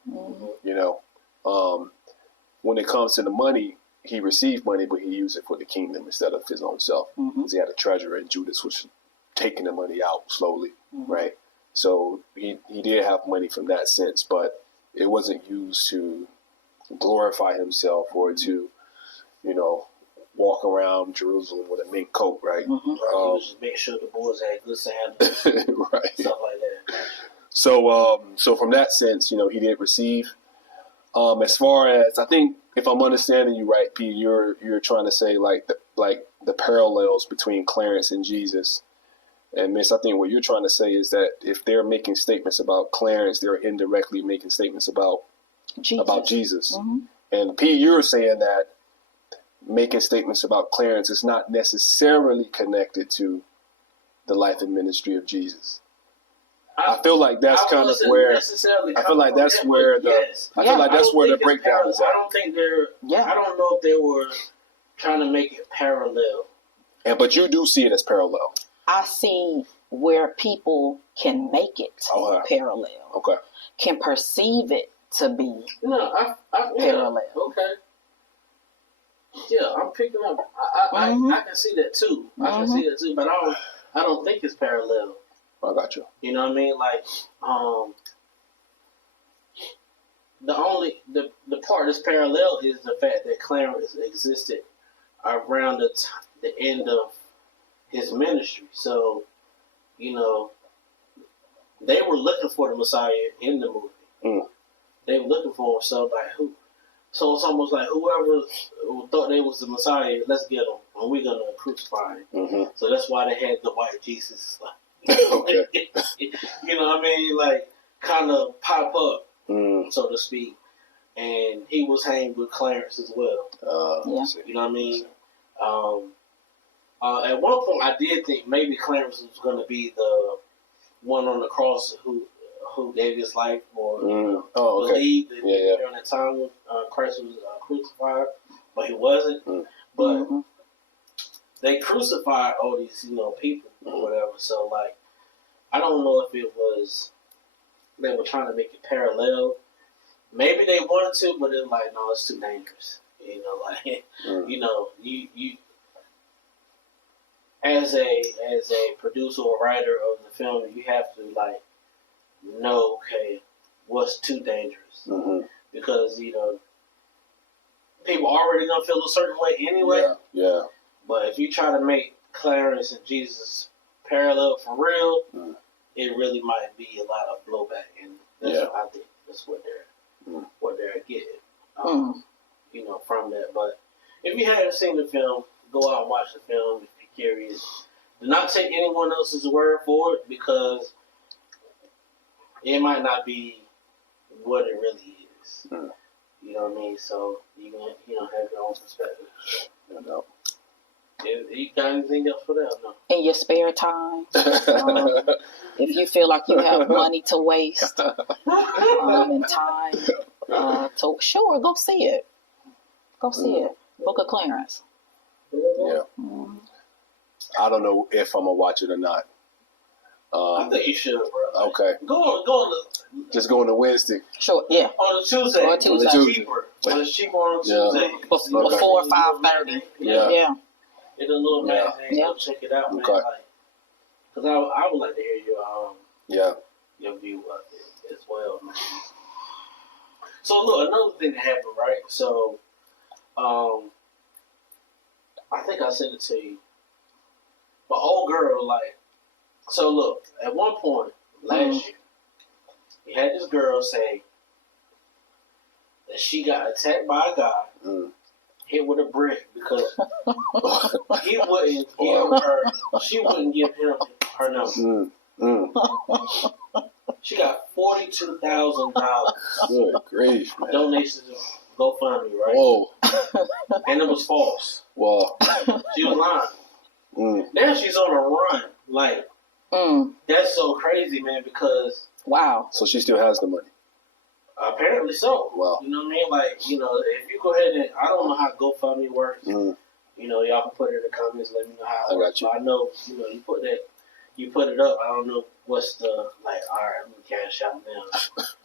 When it comes to the money, he received money, but he used it for the kingdom instead of his own self. Because he had a treasurer, and Judas was taking the money out slowly, right? So he did have money from that sense, but it wasn't used to glorify himself or to, walk around Jerusalem with a mink coat, right? Just make sure the boys had good sandals, right? Stuff like that. So from that sense, he did receive. As far as I think, if I'm understanding you right, P, you're trying to say like the parallels between Clarence and Jesus. And Miss, I think what you're trying to say is that if they're making statements about Clarence, they're indirectly making statements about Jesus. And P, you're saying that making statements about Clarence is not necessarily connected to the life and ministry of Jesus. I feel like that's kind of where I feel like that's where the breakdown is at. I don't think I don't know if they were trying to make it parallel. But you do see it as parallel. I see where people can make it parallel. Okay. Can perceive it to be parallel. Okay. Yeah, I'm picking up. I can see that too. I can see that too, but I don't think it's parallel. I got you. You know what I mean? Like, the part that's parallel is the fact that Clarence existed around the end of his ministry. So, they were looking for the Messiah in the movie. They were looking for him. So, so it's almost like whoever thought they was the Messiah, let's get him, and we're gonna crucify him. So that's why they had the white Jesus. Okay. You know what I mean? Like, kind of pop up, so to speak. And he was hanging with Clarence as well. Yeah. You know what I mean? At one point, I did think maybe Clarence was going to be the one on the cross who gave his life or believed that during that time when Christ was crucified, but he wasn't. But they crucified all these, people or whatever. So, like, I don't know if it was they were trying to make it parallel. Maybe they wanted to, but it was like, no, it's too dangerous. You as a producer or writer of the film, you have to like know, okay, what's too dangerous, because people already gonna feel a certain way anyway. Yeah. But if you try to make Clarence and Jesus parallel for real, it really might be a lot of blowback, and that's what I think that's what they're getting, from that. But if you haven't seen the film, go out and watch the film if you're curious. Do not take anyone else's word for it, because it might not be what it really is. You know what I mean? So you can have your own perspective. No. You got anything else for that? No. In your spare time, if you feel like you have money to waste and time, sure, go see it. Go see it. Book of Clarence. Yeah. I don't know if I'm gonna watch it or not. I think you should, bro. Okay. Go on. Just going to Wednesday. Sure. Yeah. On a Tuesday. On Tuesday. It's cheaper. When it's cheaper on a Tuesday. Before 5:30. Yeah. It's a little bit. Yeah. Go check it out, man. Okay. Because I would like to hear your view of it as well, man. So look, another thing that happened, right? So, I think I sent it to you. But old girl, so look, at one point last year, you had this girl say that she got attacked by a guy, hit with a brick because he wouldn't give her, she wouldn't give him her number. She got $42,000. Good grief, man. Donations to GoFundMe, right? Whoa. And it was false. Wow. She was lying. Now she's on a run. That's so crazy, man, because... Wow. So she still has the money? Apparently so. Wow. You know what I mean? If you go ahead and... I don't know how GoFundMe works. Y'all can put it in the comments, let me know how it works. I know, you put it up. I don't know what's the, all right, I'm going to cash out now.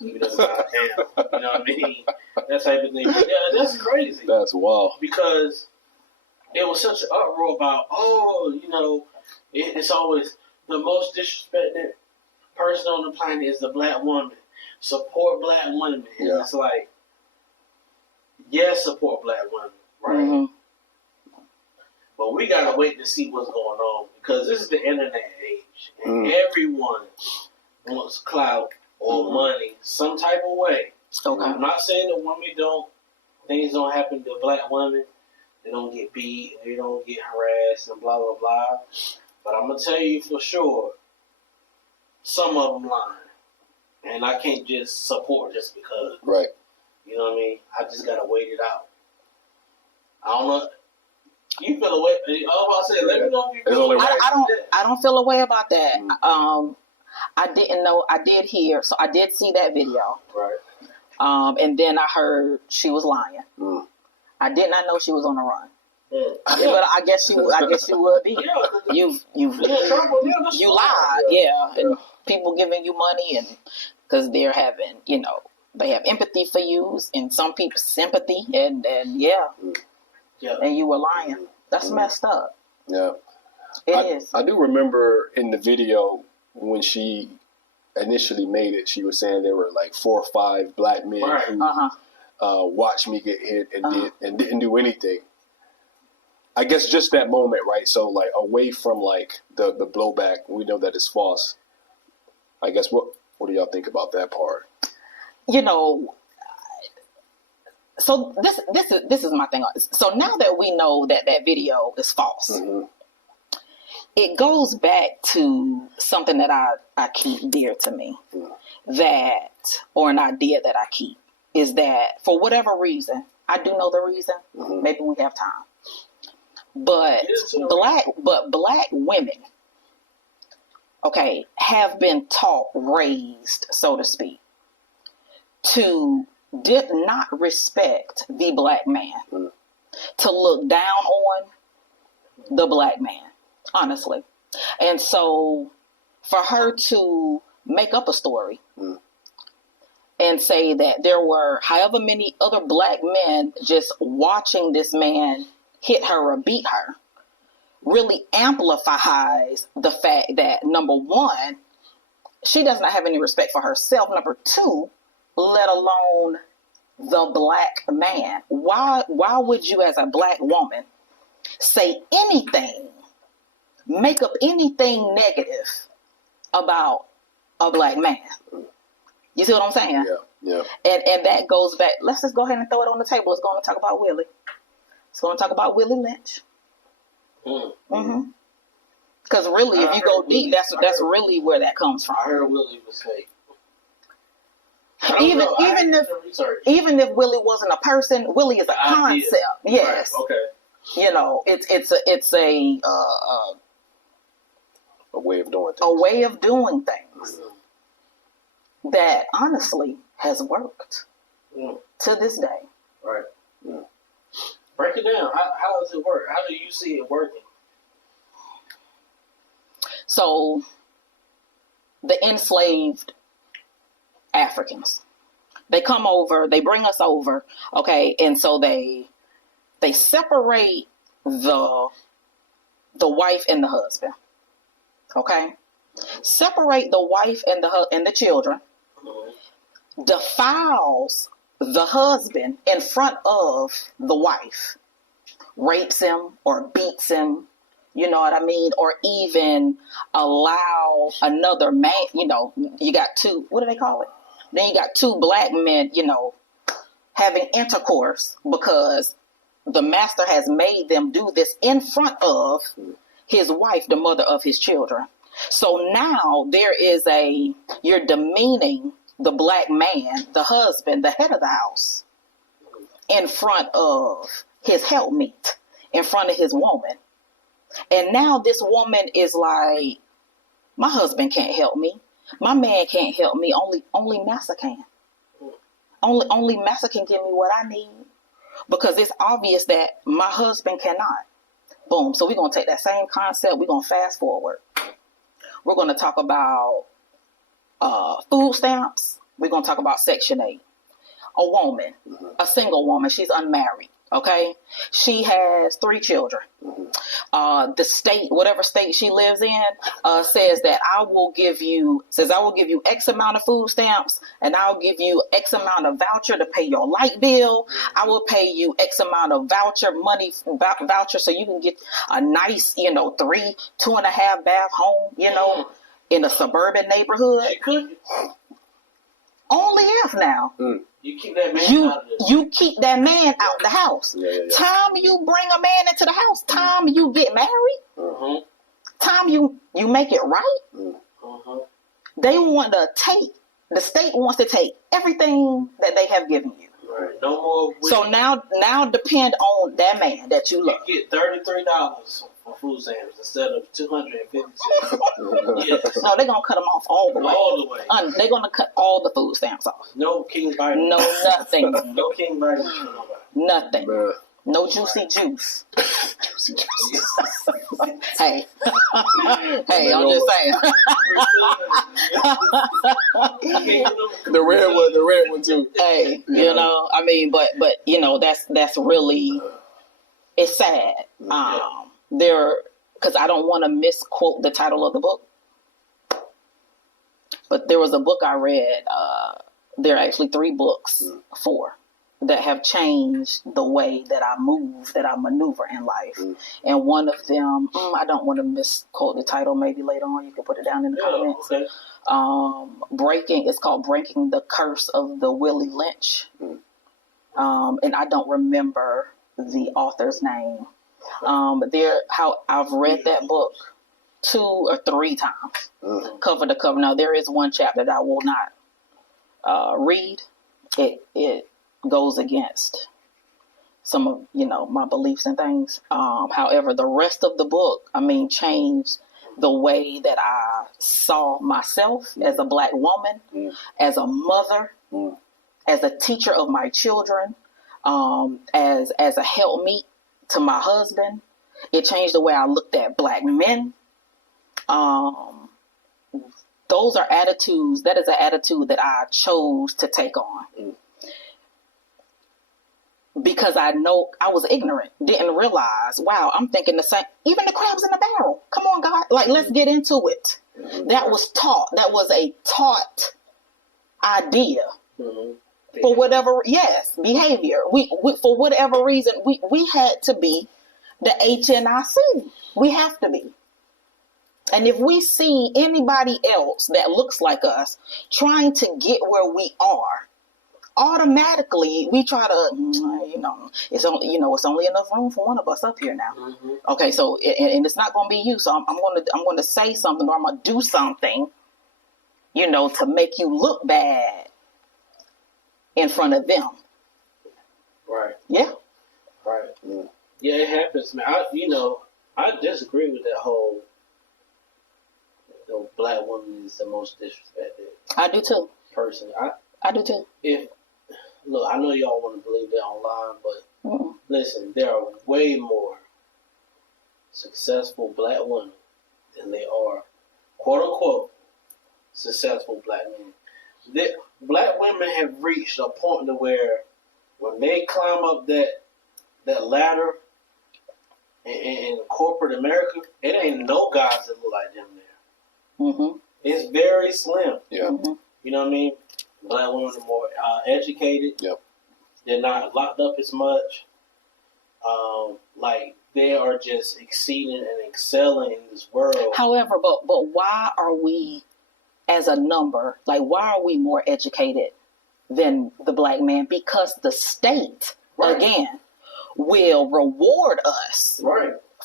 You know what I mean? That type of thing. But yeah, that's crazy. That's wild. Because it was such an uproar about, it's always the most disrespected person on the planet is the black woman. Support black women. And it's like, yes, support black women, right? But we got to wait to see what's going on, because this is the internet age, and everyone wants clout or money some type of way. Okay. I'm not saying that things don't happen to black women. They don't get beat, they don't get harassed, and blah, blah, blah. But I'm going to tell you for sure, some of them lying. And I can't just support just because. Right. You know what I mean? I just got to wait it out. I don't know. You feel away. I said, let me know if you feel away. I don't feel a way about that. I didn't know. I did hear. So I did see that video. Right. And then I heard she was lying. I did not know she was on the run. But I guess she would be. You lied, and people giving you money, and because they're having, they have empathy for you, and some people sympathy, and and you were lying. That's messed up. Yeah, it is. I do remember in the video when she initially made it, she was saying there were like 4 or 5 black men who watched me get hit and didn't do anything. I guess just that moment, right? So, away from, the blowback, we know that it's false. I guess, what do y'all think about that part? So this is my thing. So now that we know that video is false, it goes back to something that I keep dear to me, or an idea that I keep, is that for whatever reason, I do know the reason, maybe we have time, but black women, okay, have been taught, raised, so to speak, to did not respect the black man, to look down on the black man, honestly. And so for her to make up a story and say that there were however many other black men just watching this man hit her or beat her really amplifies the fact that, number one, she does not have any respect for herself. Number two, let alone the black man. Why would you, as a black woman, say anything, make up anything negative about a black man? You see what I'm saying? Yeah. And that goes back. Let's just go ahead and throw it on the table. Let's go and talk about Willie. Let's go and talk about Willie Lynch. Because really, if you go deep, that's really where that comes from. I heard Willie was fake. Even if Willie wasn't a person, Willie is a concept. Yes. Right. Okay. You know, it's a way of doing things. A way of doing things that honestly has worked to this day. Right. Break it down. How does it work? How do you see it working? So, the enslaved Africans, they come over, they bring us over, okay, and so they separate the wife and the husband, okay, separate the wife and the children, defiles the husband in front of the wife, rapes him or beats him, you know what I mean? Or even allow another man, you know, you got two, what do they call it? Then you got two black men, you know, having intercourse because the master has made them do this in front of his wife, the mother of his children. So now you're demeaning the black man, the husband, the head of the house, in front of his helpmeet, in front of his woman. And now this woman is like, my husband can't help me. My man can't help me. Only Massa can. Only Massa can give me what I need. Because it's obvious that my husband cannot. Boom. So we're going to take that same concept. We're going to fast forward. We're going to talk about food stamps. We're going to talk about Section 8. A woman, a single woman, she's unmarried. Okay, she has 3 children. The state, whatever state she lives in, says that I will give you X amount of food stamps, and I'll give you X amount of voucher to pay your light bill. I will pay you X amount of voucher so you can get a nice, 2.5 bath home, in a suburban neighborhood. Only if now. You keep that man out of this. You keep that man out the house. Yeah. Time you bring a man into the house, time you get married, time you make it right. They want to the state wants to take everything that they have given you. Right. No more. So now depend on that man that you love. You get $33 for food stamps instead of $250. Yes. No, they're gonna cut them off all the way. All the way. They're gonna cut all the food stamps off. No King Vitamin. No nothing. No King Vitamin for nobody. Nothing. Man. No juicy juice. Juicy juice. Hey, I'm just saying. The red one too. Hey, but that's really, it's sad. Because I don't want to misquote the title of the book, but there was a book I read. There are actually 3 books, 4, that have changed the way that I move, that I maneuver in life. And one of them, I don't want to misquote the title. Maybe later on you can put it down in the comments. Okay. It's called Breaking the Curse of the Willie Lynch. And I don't remember the author's name. How I've read that book, 2 or 3 times, cover to cover. Now, there is one chapter that I will not read. It goes against some of, my beliefs and things. However, the rest of the book, changed the way that I saw myself as a Black woman, as a mother, as a teacher of my children, as a helpmeet to my husband. It changed the way I looked at Black men. Those are attitudes. That is an attitude that I chose to take on. Because I know I was ignorant, didn't realize, wow, I'm thinking the same. Even the crabs in the barrel. Come on, God. Like, let's get into it. That was taught. That was a taught idea. For whatever, behavior. We for whatever reason, we had to be the HNIC. We have to be. And if we see anybody else that looks like us trying to get where we are, automatically we try to, it's only enough room for one of us up here now. Okay, so and it's not going to be you. So I'm going to say something, or I'm going to do something, to make you look bad in front of them. Right. Yeah. Right. Yeah, it happens, man. I disagree with that whole. Black woman is the most disrespected. I do too. Person. I do too. Look, I know y'all want to believe that online, but listen, there are way more successful Black women than they are, quote unquote, successful Black men. Black women have reached a point to where when they climb up that ladder in corporate America, it ain't no guys that look like them there. It's very slim. Yeah. You know what I mean? Black women are more educated. Yep. They're not locked up as much. They are just exceeding and excelling in this world. However, but why are we, as a number, why are we more educated than the Black man? Because the state, again, will reward us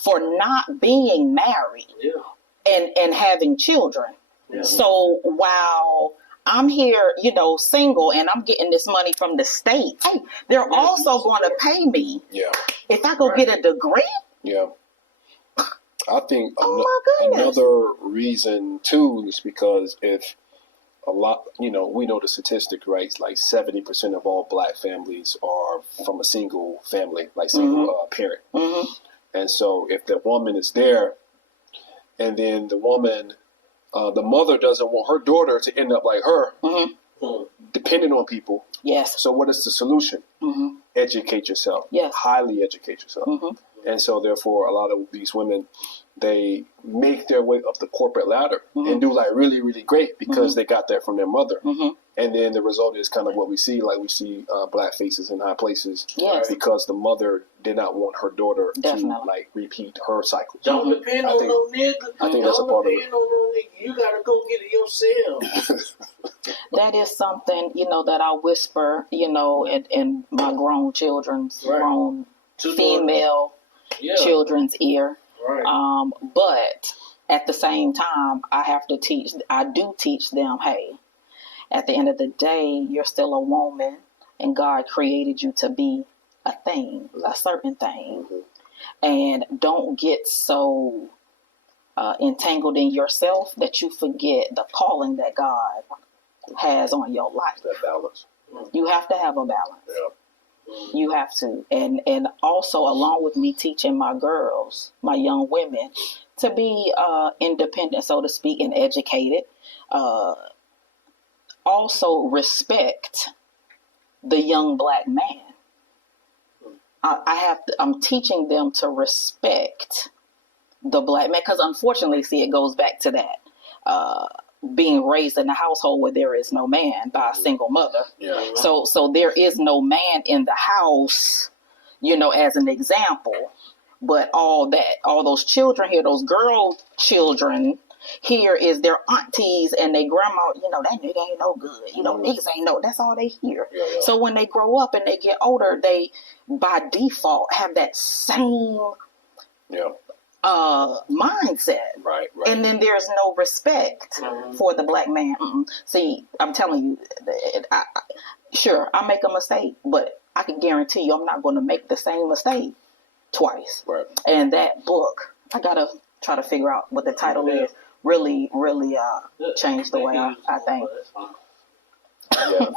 for not being married and having children. Yeah. So while I'm here, single, and I'm getting this money from the state, hey, they're also going to pay me if I go get a degree. Yeah. I think my another reason, too, is because if a lot, we know the statistic, right? Like 70% of all Black families are from a single family, like single parent. And so if the woman is there, and then the woman, the mother doesn't want her daughter to end up like her, depending on people. Yes. So what is the solution? Educate yourself. Yes. Highly educate yourself. And so therefore, a lot of these women, they make their way up the corporate ladder and do really, really great because they got that from their mother. And then the result is kind of what we see, we see Black faces in high places because the mother did not want her daughter to repeat her cycle. Don't depend on no nigga. I think that's a part of it. Don't depend on no nigga. You gotta go get it yourself. That is something, that I whisper, in my grown children's, grown female children's ear. But at the same time, I do teach them, hey, at the end of the day, you're still a woman and God created you to be a thing, a certain thing. And don't get so entangled in yourself that you forget the calling that God has on your life. That balance. You have to have a balance. You have to. And also, along with me teaching my girls, my young women, to be independent, so to speak, and educated, also respect the young Black man. I'm teaching them to respect the Black man, because unfortunately, it goes back to that. Being raised in a household where there is no man by a single mother. So there is no man in the house, as an example. But all those children here, those girl children here, is their aunties and their grandma, that nigga ain't no good. Niggas ain't no, that's all they hear. So when they grow up and they get older, they by default have that same mindset. Right. And then there's no respect for the black man. See, I'm telling you, sure, I make a mistake, but I can guarantee you I'm not going to make the same mistake twice. Right. And that book, I got to try to figure out what the title is, really changed the way I think. Yeah.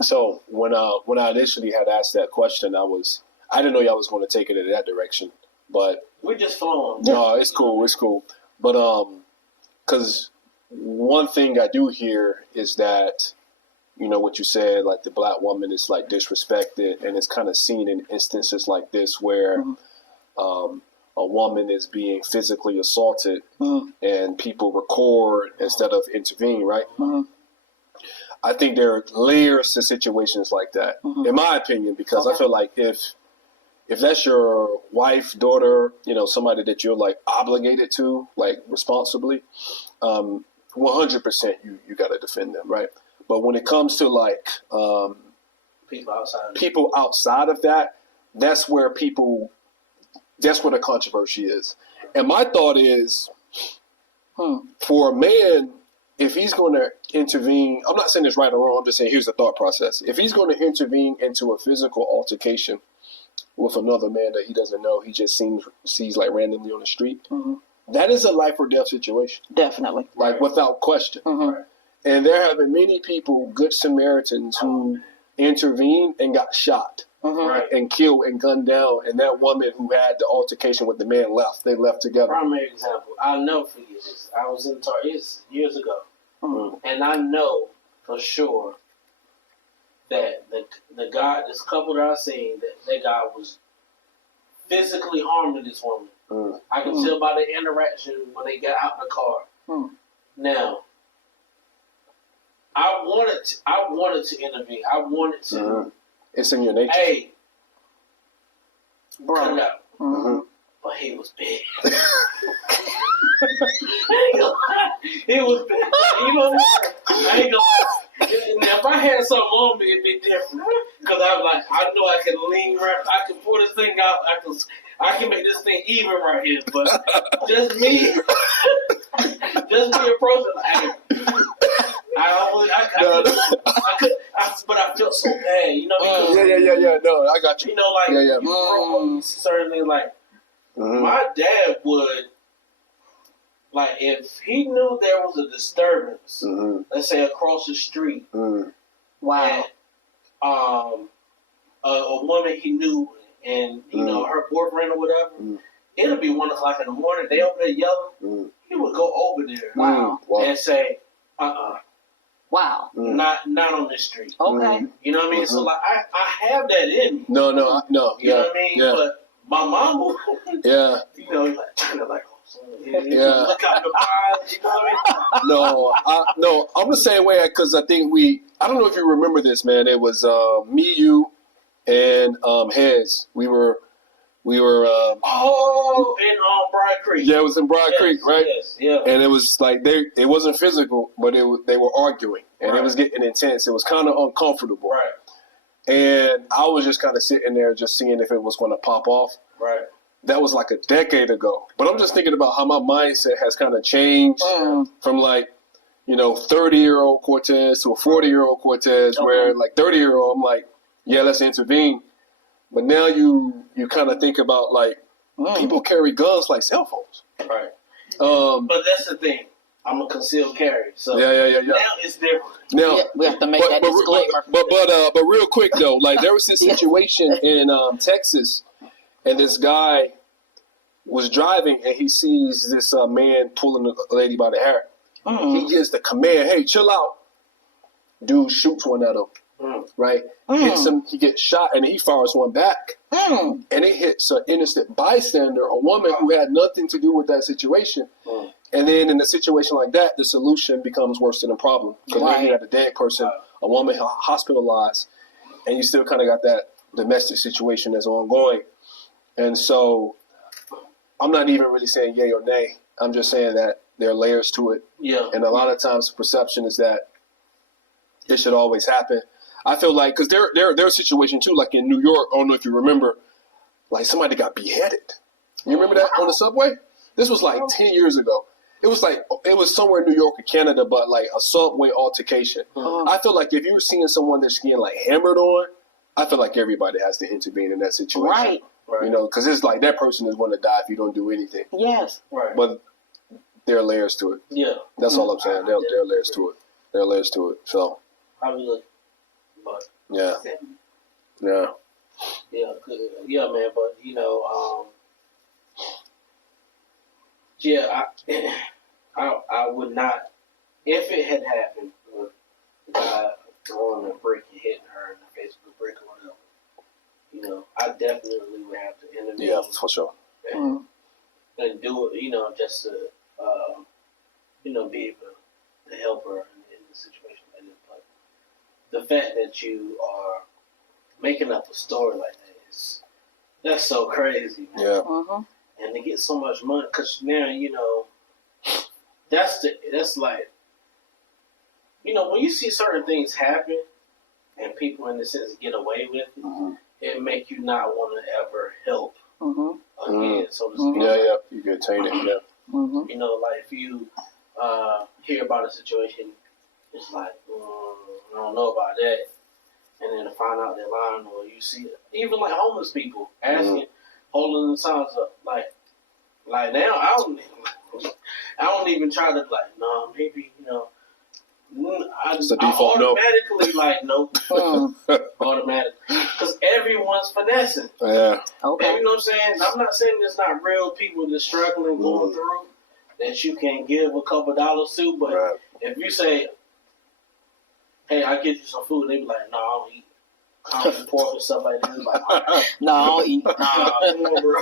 So when I initially had asked that question, I didn't know y'all was going to take it in that direction, but we're just flowing. No, it's cool. But because one thing I do hear is that, you know, what you said, like the black woman is like disrespected, and it's kind of seen in instances like this where a woman is being physically assaulted and people record instead of intervene, right? I think there are layers to situations like that, in my opinion, because I feel like if that's your wife, daughter, you know, somebody that you're like obligated to, like responsibly, 100% you got to defend them, right? But when it comes to like people outside of that, that's where the controversy is. And my thought is, for a man, if he's going to intervene, I'm not saying it's right or wrong, I'm just saying here's the thought process. If he's going to intervene into a physical altercation with another man that he doesn't know, he just sees like randomly on the street, that is a life or death situation. Definitely. Like without question. And there have been many people, good Samaritans, who intervened and got shot and killed and gunned down. And that woman who had the altercation with the man left. They left together. Primary example. I'll never forget this. I was in Target years ago. And I know for sure that the guy, this couple that I seen, that guy was physically harming this woman. I can tell by the interaction when they got out the car. Now, I wanted to intervene. I wanted to. It's in your nature. Hey, bro. cut it out. But he was big. I ain't gonna lie. He was big. You know what I ain't gonna lie. Now, if I had something on me, it'd be different. Because I'm like, I know I can lean right. I can pull this thing out. I can make this thing even right here. But just me approaching like, but I felt so bad, you know. Yeah. No, I got you. You know, like you certainly like my dad would, like, if he knew there was a disturbance, let's say across the street, wow, and, a woman he knew, and you know her boyfriend or whatever, it'll be 1 o'clock in the morning. They over there yelling. He would go over there, and say, wow, not on this street. Okay, you know what I mean. So like, I have that in me. No. You know what I mean. Yeah. But my mama, you know, like turn it like. Look out the eyes, you know what I mean? No, I'm the same way because I think I don't know if you remember this, man. It was me, you, and Hez. We were. In Bride Creek. Yeah, it was in Bride Creek, right? Yes, yeah. And it was like it wasn't physical, but they were arguing, and it was getting intense. It was kind of uncomfortable, right? And I was just kind of sitting there, just seeing if it was going to pop off, right? That was like a decade ago. But I'm just thinking about how my mindset has kind of changed from like, you know, 30-year-old Cortez to a 40-year-old Cortez, where like 30-year-old, I'm like, yeah, let's intervene. But now you kind of think about like people carry guns like cell phones, right? But that's the thing. I'm a concealed carry, so yeah. Now it's different. Now we have to make that disclaimer. But real quick though, like there was this situation in Texas, and this guy was driving and he sees this man pulling a lady by the hair. He gives the command, "Hey, chill out." Dude shoots one at him. Right? Hits him, he gets shot, and he fires one back. And it hits an innocent bystander, a woman who had nothing to do with that situation. And then in a situation like that, the solution becomes worse than the problem. Because then you got a dead person, a woman hospitalized, and you still kind of got that domestic situation that's ongoing. And so I'm not even really saying yay or nay. I'm just saying that there are layers to it. Yeah. And a lot of times the perception is that it should always happen. I feel like, because there are situations too, like in New York, I don't know if you remember, like somebody got beheaded. You remember that on the subway? This was like 10 years ago. It was somewhere in New York or Canada, but like a subway altercation. I feel like if you're seeing someone that's getting like hammered on, I feel like everybody has to intervene in that situation. Right. You know, because it's like that person is going to die if you don't do anything. Yes. Right. But there are layers to it. Yeah. That's all I'm saying. There are layers to it. There are layers to it. So. How we look? But. Yeah. Yeah. Yeah. Good. Yeah, man. But you know, yeah, I would not, if it had happened with the guy throwing a brick and hitting her in the face with a brick or whatever, you know, I definitely would have to intervene. Yeah, for sure. And do it, you know, just to, you know, be able to help her in the situation like this. But the fact that you are making up a story like that that's so crazy, man. Yeah. And to get so much money, because now, you know, that's like, you know, when you see certain things happen and people in the sense get away with it, it make you not want to ever help again, so to speak. Yeah, yeah, you get tainted, yeah. You know, like if you hear about a situation, it's like, I don't know about that. And then to find out they're lying, or you see it. Even like homeless people asking, holding the signs up, like now I don't even try to like, no, maybe, you know, I automatically like, nope, automatically, because everyone's finessing. Yeah. Okay. And you know what I'm saying? I'm not saying there's not real people that's struggling, going through, that you can give a couple dollars to, but if you say, hey, I'll get you some food, they be like, no, I don't eat. I don't eat pork and stuff like that. It's like, no, I don't eat. Come on, bro.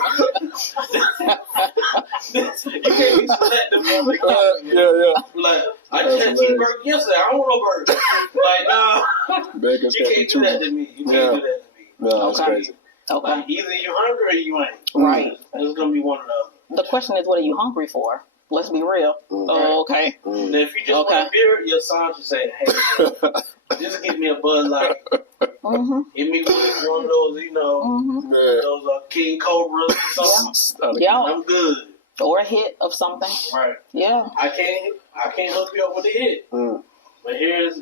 You can't be selective, bro. Yeah. Like, I just had cheeseburger yesterday. I don't want no burger. Like, nah. You can't do that to me. You can't do that to me. No, that's crazy. Okay. Like, either you hungry or you ain't. Right. It's going to be one or the other. The question is, what are you hungry for? Let's be real. Oh, okay. And if you just want a beer, your son should say, hey, just give me a Bud Light. Give me one of those, you know, those King Cobras or something. Yeah. I'm good. Or a hit of something. Right. Yeah. I can't hook you up with a hit. But here's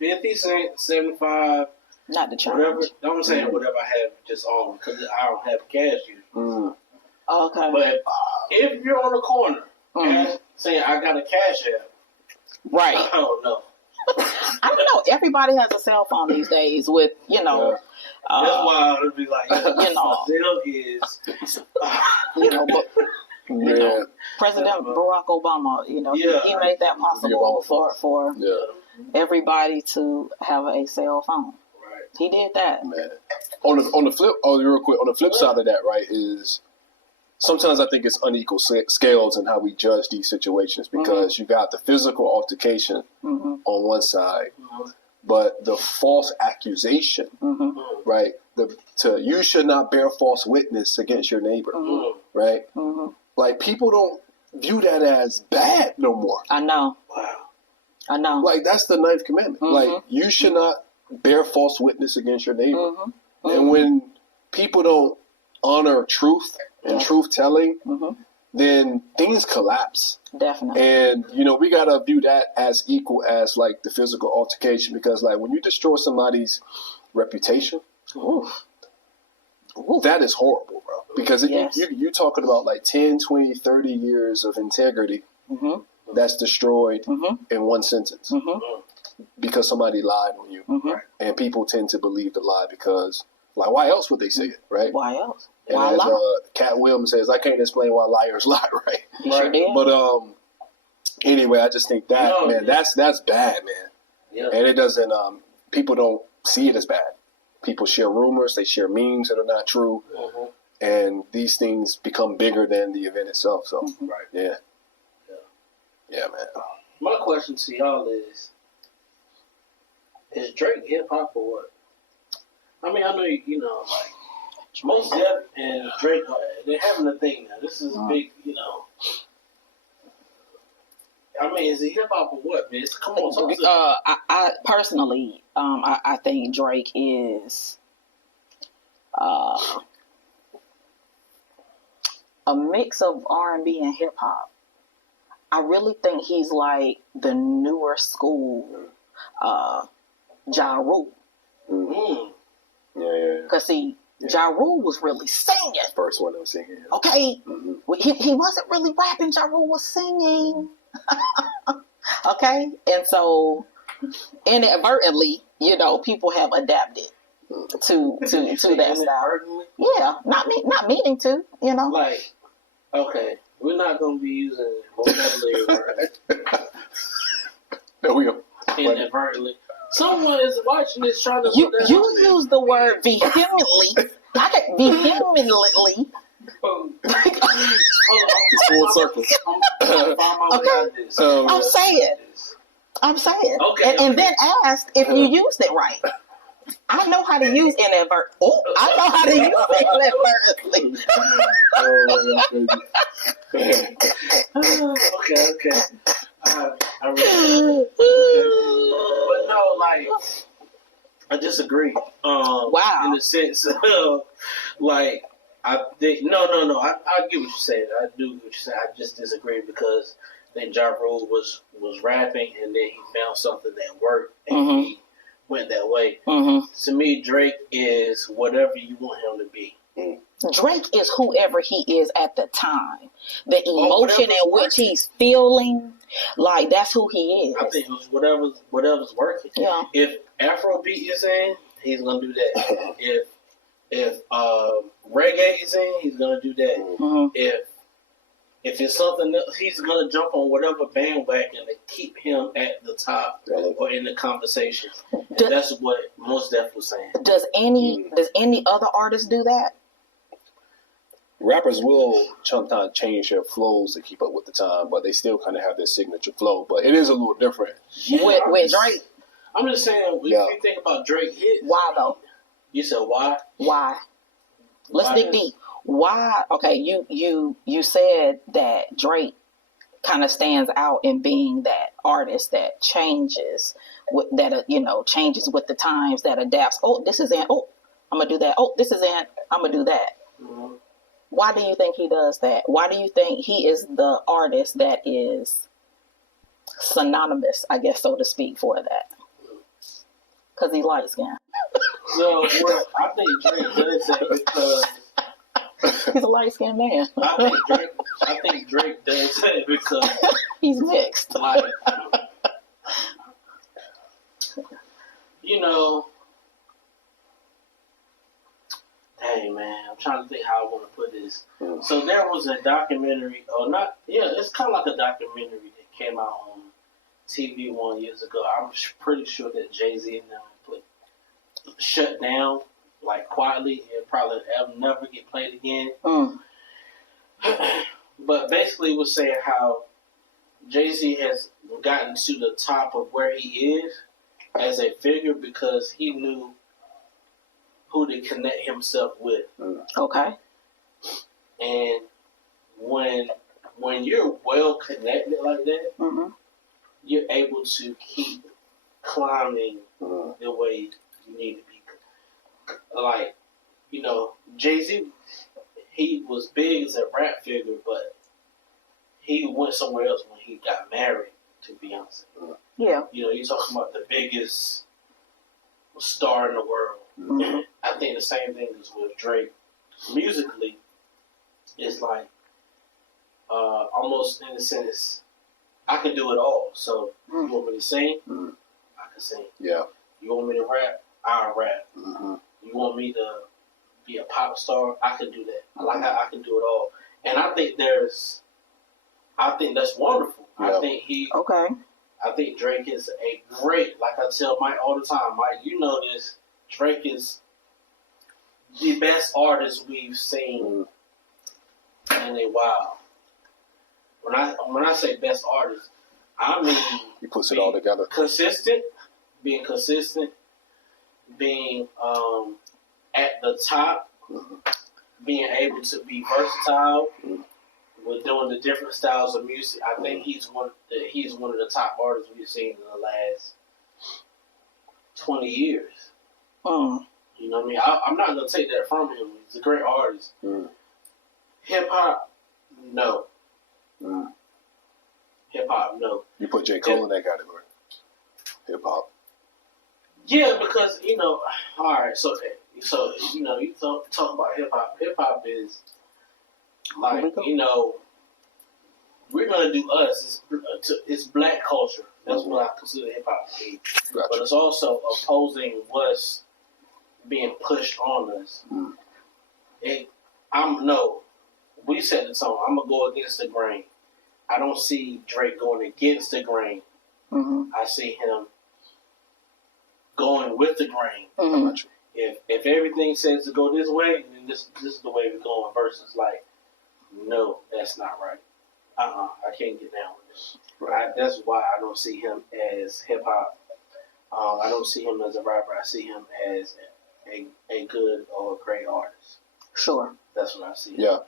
50 cents, 75. Not the charge. Whatever. I'm saying whatever I have just on, because I don't have cash usually. Okay. But if you're on the corner saying I got a cash app, right? I don't know. I don't know. Everybody has a cell phone these days with, you know. That's why it'd be like, you know, you know, but you know, President Barack Obama, you know, he made that possible for everybody to have a cell phone. Right. He did that. Man. On the flip, real quick, on the flip side of that, right, is sometimes I think it's unequal scales in how we judge these situations, because you got the physical altercation on one side, but the false accusation, right? You should not bear false witness against your neighbor, right? Like, people don't view that as bad no more. I know. Wow. I know. Like, that's the 9th commandment. Like, you should not bear false witness against your neighbor. And when people don't honor truth and truth telling, then things collapse. Definitely. And, you know, we got to view that as equal as, like, the physical altercation, because, like, when you destroy somebody's reputation, that is horrible, bro. Because you're talking about, like, 10, 20, 30 years of integrity that's destroyed in one sentence because somebody lied on you. And people tend to believe the lie because, like, why else would they say it, right? Why else? And why as lie? Katt Williams says, I can't explain why liars lie, right? You sure did. But anyway, I just think that, man, that's bad, man. Yeah. And it doesn't, people don't see it as bad. People share rumors, they share memes that are not true, and these things become bigger than the event itself. So, yeah, man. My question to y'all is Drake hip hop or what? I mean, I know you know, like, most Def and Drake, they're having a thing now. This is a big, you know. I mean, is it hip hop or what, man? Come on, I personally, I think Drake is. a mix of R&B and hip hop. I really think he's like the newer school Ja Rule. Mm-hmm. Yeah. Because see, Ja Rule was really singing. First one that was singing. Okay. He wasn't really rapping. Ja Rule was singing. Okay. And so inadvertently, people have adapted to that style. Yeah. Not meaning to, Like, okay, we're not going to be using vocabulary words. There we go. Inadvertently. Someone is watching this trying to... You use the word vehemently. I can vehemently. It's full circle. Okay. I'm saying. Okay. And then asked if you used it right. I know how to use inadvertent. Oh, I know how to use inadvertently. Okay. I really but no, like, I disagree. Wow. In the sense of, like, I think I get what you're saying. I do get what you're saying. I just disagree because I think Ja Rule was rapping and then he found something that worked and he went that way. To me, Drake is whatever you want him to be. Drake is whoever he is at the time. The emotion in which he's feeling, like, that's who he is. I think it was whatever's working. Yeah. If Afrobeat is in, he's gonna do that. If reggae is in, he's gonna do that. If it's something else, he's gonna jump on whatever bandwagon to keep him at the top or in the conversation. And that's what Mos Def was saying. Does any other artist do that? Rappers will sometimes change their flows to keep up with the time, but they still kind of have their signature flow. But it is a little different. With Drake? I'm just saying, if you think about Drake hits. Why though? You said why? Why? Let's dig deep. Why? Okay, you said that Drake kind of stands out in being that artist that changes changes with the times, that adapts. Oh, this is in. Oh, I'm gonna do that. Oh, this is in. I'm gonna do that. Why do you think he does that? Why do you think he is the artist that is synonymous, I guess, so to speak, for that? Because he light skinned. So, I think Drake does that because he's a light skinned man. I think Drake does that because he's mixed. Like, hey man, I'm trying to think how I want to put this. So there was a documentary, it's kind of like a documentary that came out on TV 1 years ago. I'm pretty sure that Jay-Z and them shut down, like, quietly. It probably never get played again. But basically it was saying how Jay-Z has gotten to the top of where he is as a figure because he knew who to connect himself with. Okay. And when you're well connected like that, you're able to keep climbing the way you need to be. Like, Jay-Z, he was big as a rap figure, but he went somewhere else when he got married to Beyonce. Yeah. You're talking about the biggest star in the world. I think the same thing is with Drake. Musically, it's like almost in a sense, I can do it all. So you want me to sing? I can sing. Yeah. You want me to rap? I'll rap. You want me to be a pop star? I can do that. I like how I can do it all. And I think that's wonderful. Yeah. I think Drake is a great, like I tell Mike all the time, Mike, you know this, Drake is the best artist we've seen in a while. When I say best artist, I mean he puts it all together. Being consistent, being at the top, being able to be versatile with doing the different styles of music. I think he's one of the top artists we've seen in the last 20 years. You know what I mean? I'm not going to take that from him. He's a great artist. Hip-hop, No. Hip hop, no. You put J. Cole in that category. Hip hop. Yeah, because all right. So you talk about hip hop. Hip hop is like we're gonna do us. It's black culture. That's what I consider hip hop to be. Gotcha. But it's also opposing what's being pushed on us. We set the tone. I'm gonna go against the grain. I don't see Drake going against the grain. I see him going with the grain. If everything says to go this way, then this is the way we're going. Versus like, no, that's not right. I can't get down with this. Right. That's why I don't see him as hip hop. I don't see him as a rapper. I see him as a good or a great artist. Sure. That's what I see. Yeah.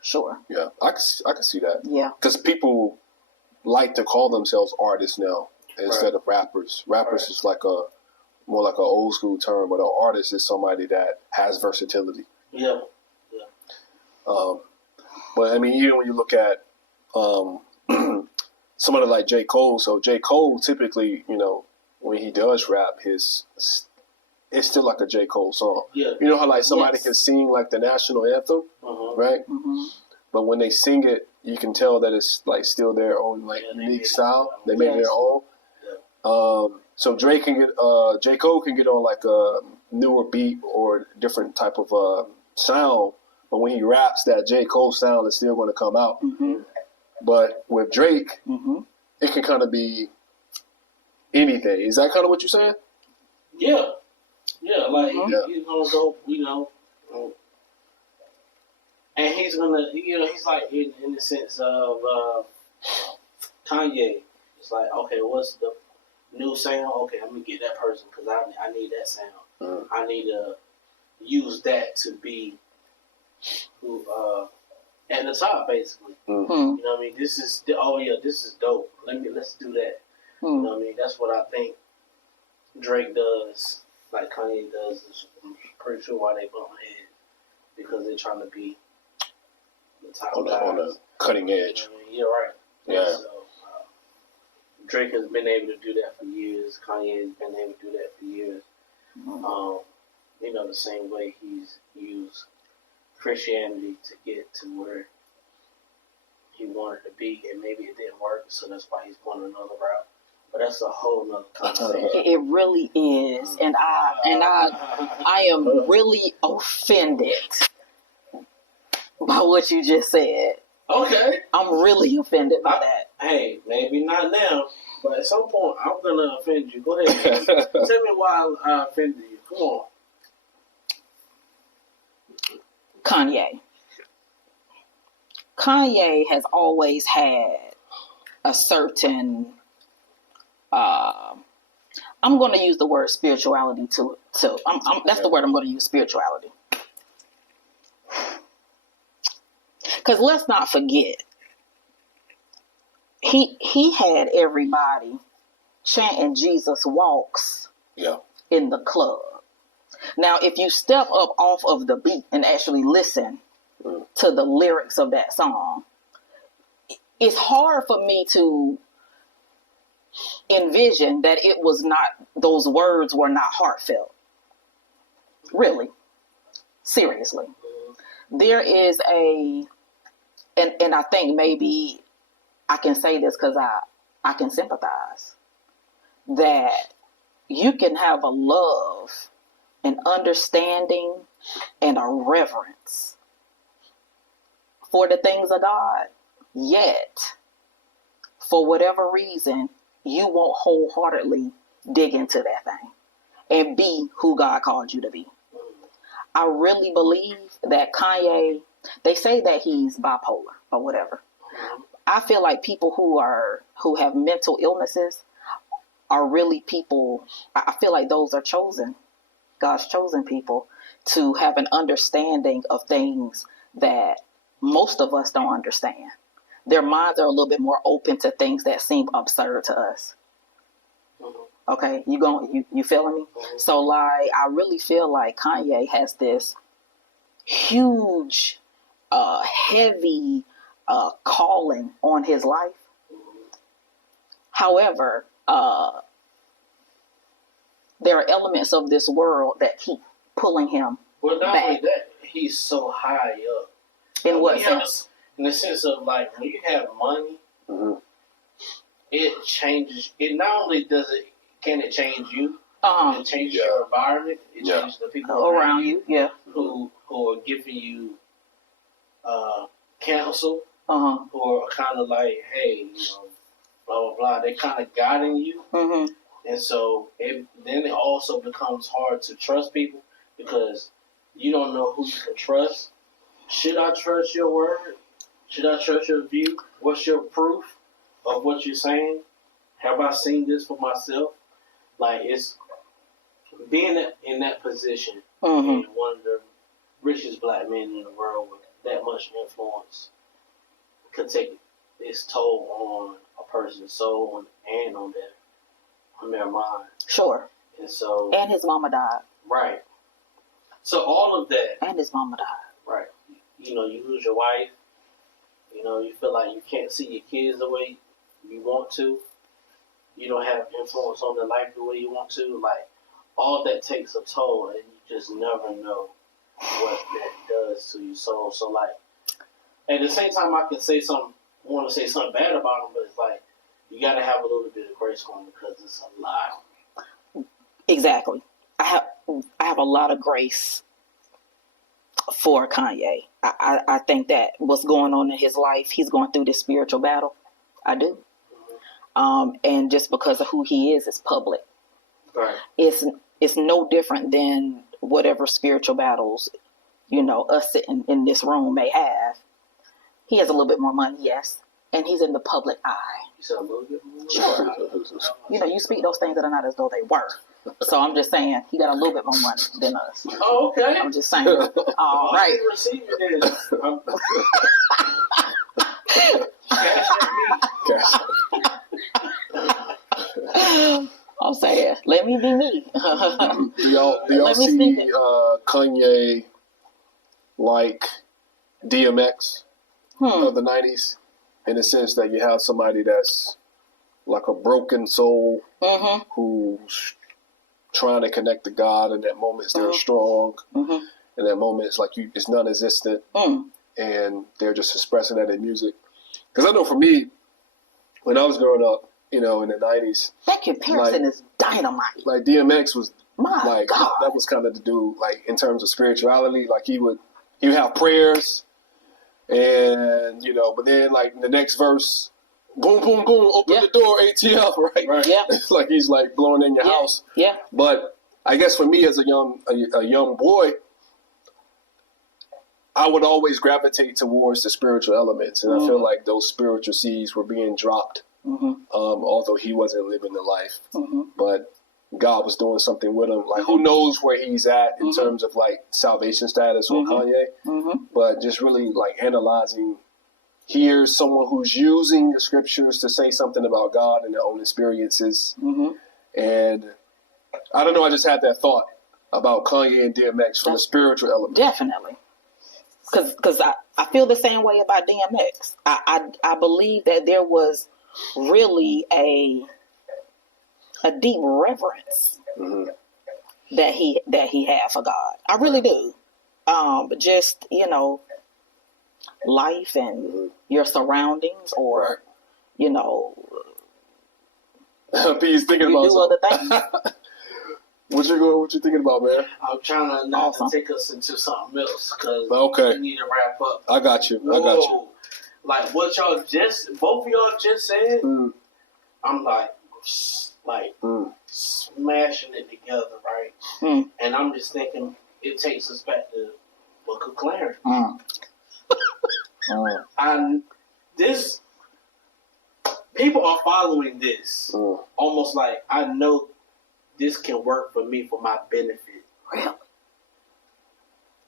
Sure. Yeah, I can see that. Yeah. Because people like to call themselves artists now instead of rappers. Rappers is like more like an old school term, but an artist is somebody that has versatility. Yeah. But I mean, even when you look at somebody like J. Cole, so J. Cole typically, when he does rap, it's still like a J. Cole song. Yeah. You know how like somebody can sing like the national anthem, right? But when they sing it, you can tell that it's like still their own like unique style. They make it their own. So J. Cole can get on like a newer beat or different type of sound, but when he raps, that J. Cole sound is still going to come out. But with Drake, it can kind of be anything. Is that kind of what you're saying? Yeah. Yeah, like he's gonna go, and he's gonna, he's like in the sense of Kanye. It's like, okay, what's the new sound? Okay, let me get that person because I need that sound. I need to use that to be who at the top, basically. You know what I mean? This is dope. Let's do that. You know what I mean? That's what I think Drake does. Like Kanye does, I'm pretty sure why they bump heads because they're trying to be the top on the cutting edge. You're right. Yeah. So Drake has been able to do that for years. Kanye has been able to do that for years. The same way he's used Christianity to get to where he wanted to be, and maybe it didn't work, so that's why he's going another route. But that's a whole nother conversation. It really is, and I am really offended by what you just said. Okay, I'm really offended by that. Hey, maybe not now, but at some point I'm gonna offend you. Go ahead, tell me why I offended you. Come on, Kanye has always had a certain. I'm going to use the word spirituality that's the word I'm going to use, spirituality. Because let's not forget, he had everybody chanting Jesus walks in the club. Now, if you step up off of the beat and actually listen to the lyrics of that song, it's hard for me to envision that those words were not heartfelt. Really. Seriously. There is and I think maybe I can say this because I can sympathize, that you can have a love, an understanding, and a reverence for the things of God, yet, for whatever reason, you won't wholeheartedly dig into that thing and be who God called you to be. I really believe that Kanye, they say that he's bipolar or whatever. I feel like people who have mental illnesses are really people, I feel like those are chosen, God's chosen people to have an understanding of things that most of us don't understand. Their minds are a little bit more open to things that seem absurd to us. Okay, you feeling me? So like, I really feel like Kanye has this huge, heavy calling on his life. However, there are elements of this world that keep pulling him Well, not back. only that, he's so high up. In what sense? In the sense of, like, when you have money, it changes. It not only can it change you, it changes your environment. It changes the people around you. Yeah. Who are giving you counsel. Who are kind of like, hey, blah blah blah. They're kind of guiding you. And so then it also becomes hard to trust people because you don't know who you can trust. Should I trust your word? Should I trust your view? What's your proof of what you're saying? Have I seen this for myself? Like, it's being in that position, and one of the richest black men in the world with that much influence could take its toll on a person's soul and on their mind. Sure. And so. And his mama died. Right. So all of that. And his mama died. Right. You lose your wife. You feel like you can't see your kids the way you want to. You don't have influence on their life the way you want to. Like, all that takes a toll, and you just never know what that does to your soul. So, like, at the same time, I want to say something bad about him, but it's like, you got to have a little bit of grace for him because it's a lot. Exactly. I have a lot of grace for Kanye. I think that what's going on in his life, he's going through this spiritual battle. I do. And just because of who he is public. Right. It's no different than whatever spiritual battles, us sitting in this room may have. He has a little bit more money, yes. And he's in the public eye. You said a little bit more? Sure. You speak those things that are not as though they were. So I'm just saying, he got a little bit more money than us. Oh, okay. I'm just saying. All right. I receive it Cash at me. I'm saying, let me be me. Do y'all see Kanye like DMX of the 90s? In the sense that you have somebody that's like a broken soul who's trying to connect to God. In that moment, they're strong. In that moment, it's like it's non-existent, and they're just expressing that in music. Because I know for me, when I was growing up, in the 90s, that comparison is dynamite. Like DMX was, God, that was kind of the dude. Like in terms of spirituality, like he would have prayers. And, but then, like, in the next verse, boom, boom, boom, open the door, ATF, right? Yeah. It's like he's, like, blowing in your house. Yeah. But I guess for me as a young boy, I would always gravitate towards the spiritual elements. And I feel like those spiritual seeds were being dropped, although he wasn't living the life. But God was doing something with him. Like, who knows where he's at in terms of, like, salvation status or Kanye. But just really, like, analyzing, here's someone who's using the scriptures to say something about God and their own experiences. And I don't know, I just had that thought about Kanye and DMX from the spiritual element. Definitely. Because I feel the same way about DMX. I believe that there was really a deep reverence that he had for God. I really do. But just, life and your surroundings, or, He's thinking about do other things. What you thinking about, man? I'm trying to not to take us into something else because we need to wrap up. I got you. Like what both of y'all just said, I'm like smashing it together, right? And I'm just thinking it takes us back to Book of Clarence. And this, people are following this almost like I know this can work for me for my benefit. Really?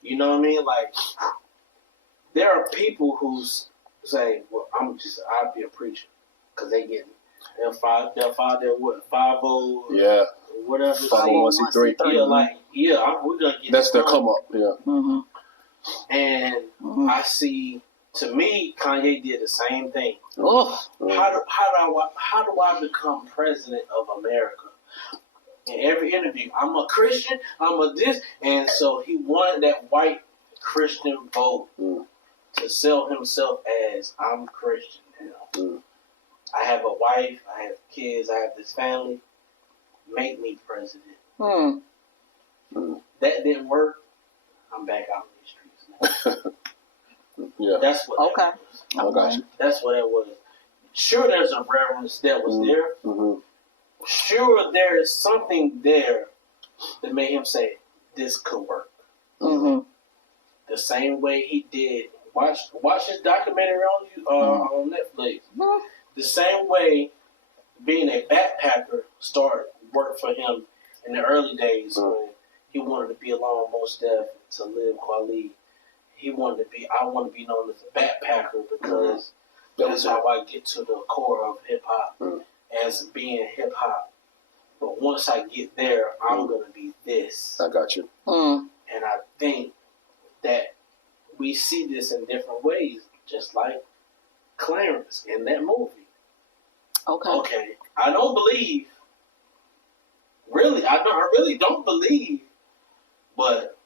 You know what I mean? Like, there are people who say, well, I'll be a preacher. Because they'll file their 5-0, yeah, whatever. 501c3. Yeah, we're going to get that's their come up, yeah. And I see to me, Kanye did the same thing. Oh. How do I become president of America? In every interview, I'm a Christian, I'm a this, and so he wanted that white Christian vote to sell himself as I'm Christian now. I have a wife, I have kids, I have this family. Make me president. That didn't work. I'm back out in the streets now. Yeah, that's what. Okay. That was. Okay. That's what it was. Sure, there's a reverence that was there. Sure, there is something there that made him say this could work. The same way he did. Watch his documentary on Netflix. The same way being a backpacker started work for him in the early days when he wanted to be alone most deaf to live quality. I want to be known as a backpacker because that's how I get to the core of hip hop as being hip hop. But once I get there, I'm going to be this. I got you. And I think that we see this in different ways, just like Clarence in that movie. Okay. I don't believe. Really, I really don't believe. But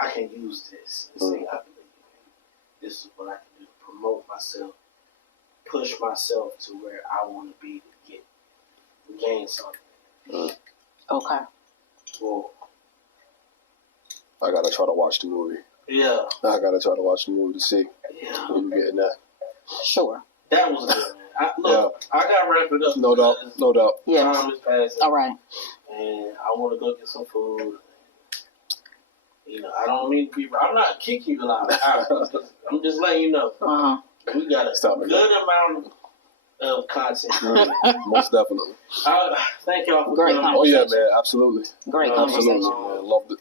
I can use this and say I believe in. This is what I can do to promote myself, push myself to where I want to be to gain something. Okay. Well, I gotta try to watch the movie. Yeah. I gotta try to watch the movie to see what you getting at. Sure. That was good, man. I gotta wrap it up. No doubt. Yeah. Time is passing. All right. And I want to go get some food. You know, I don't mean to be. I'm not kicking you out. I'm just letting you know. We got a good amount of content. Most definitely. Thank y'all for Great coming. Oh yeah, man. Absolutely. Great conversation. Absolutely, man. Loved it.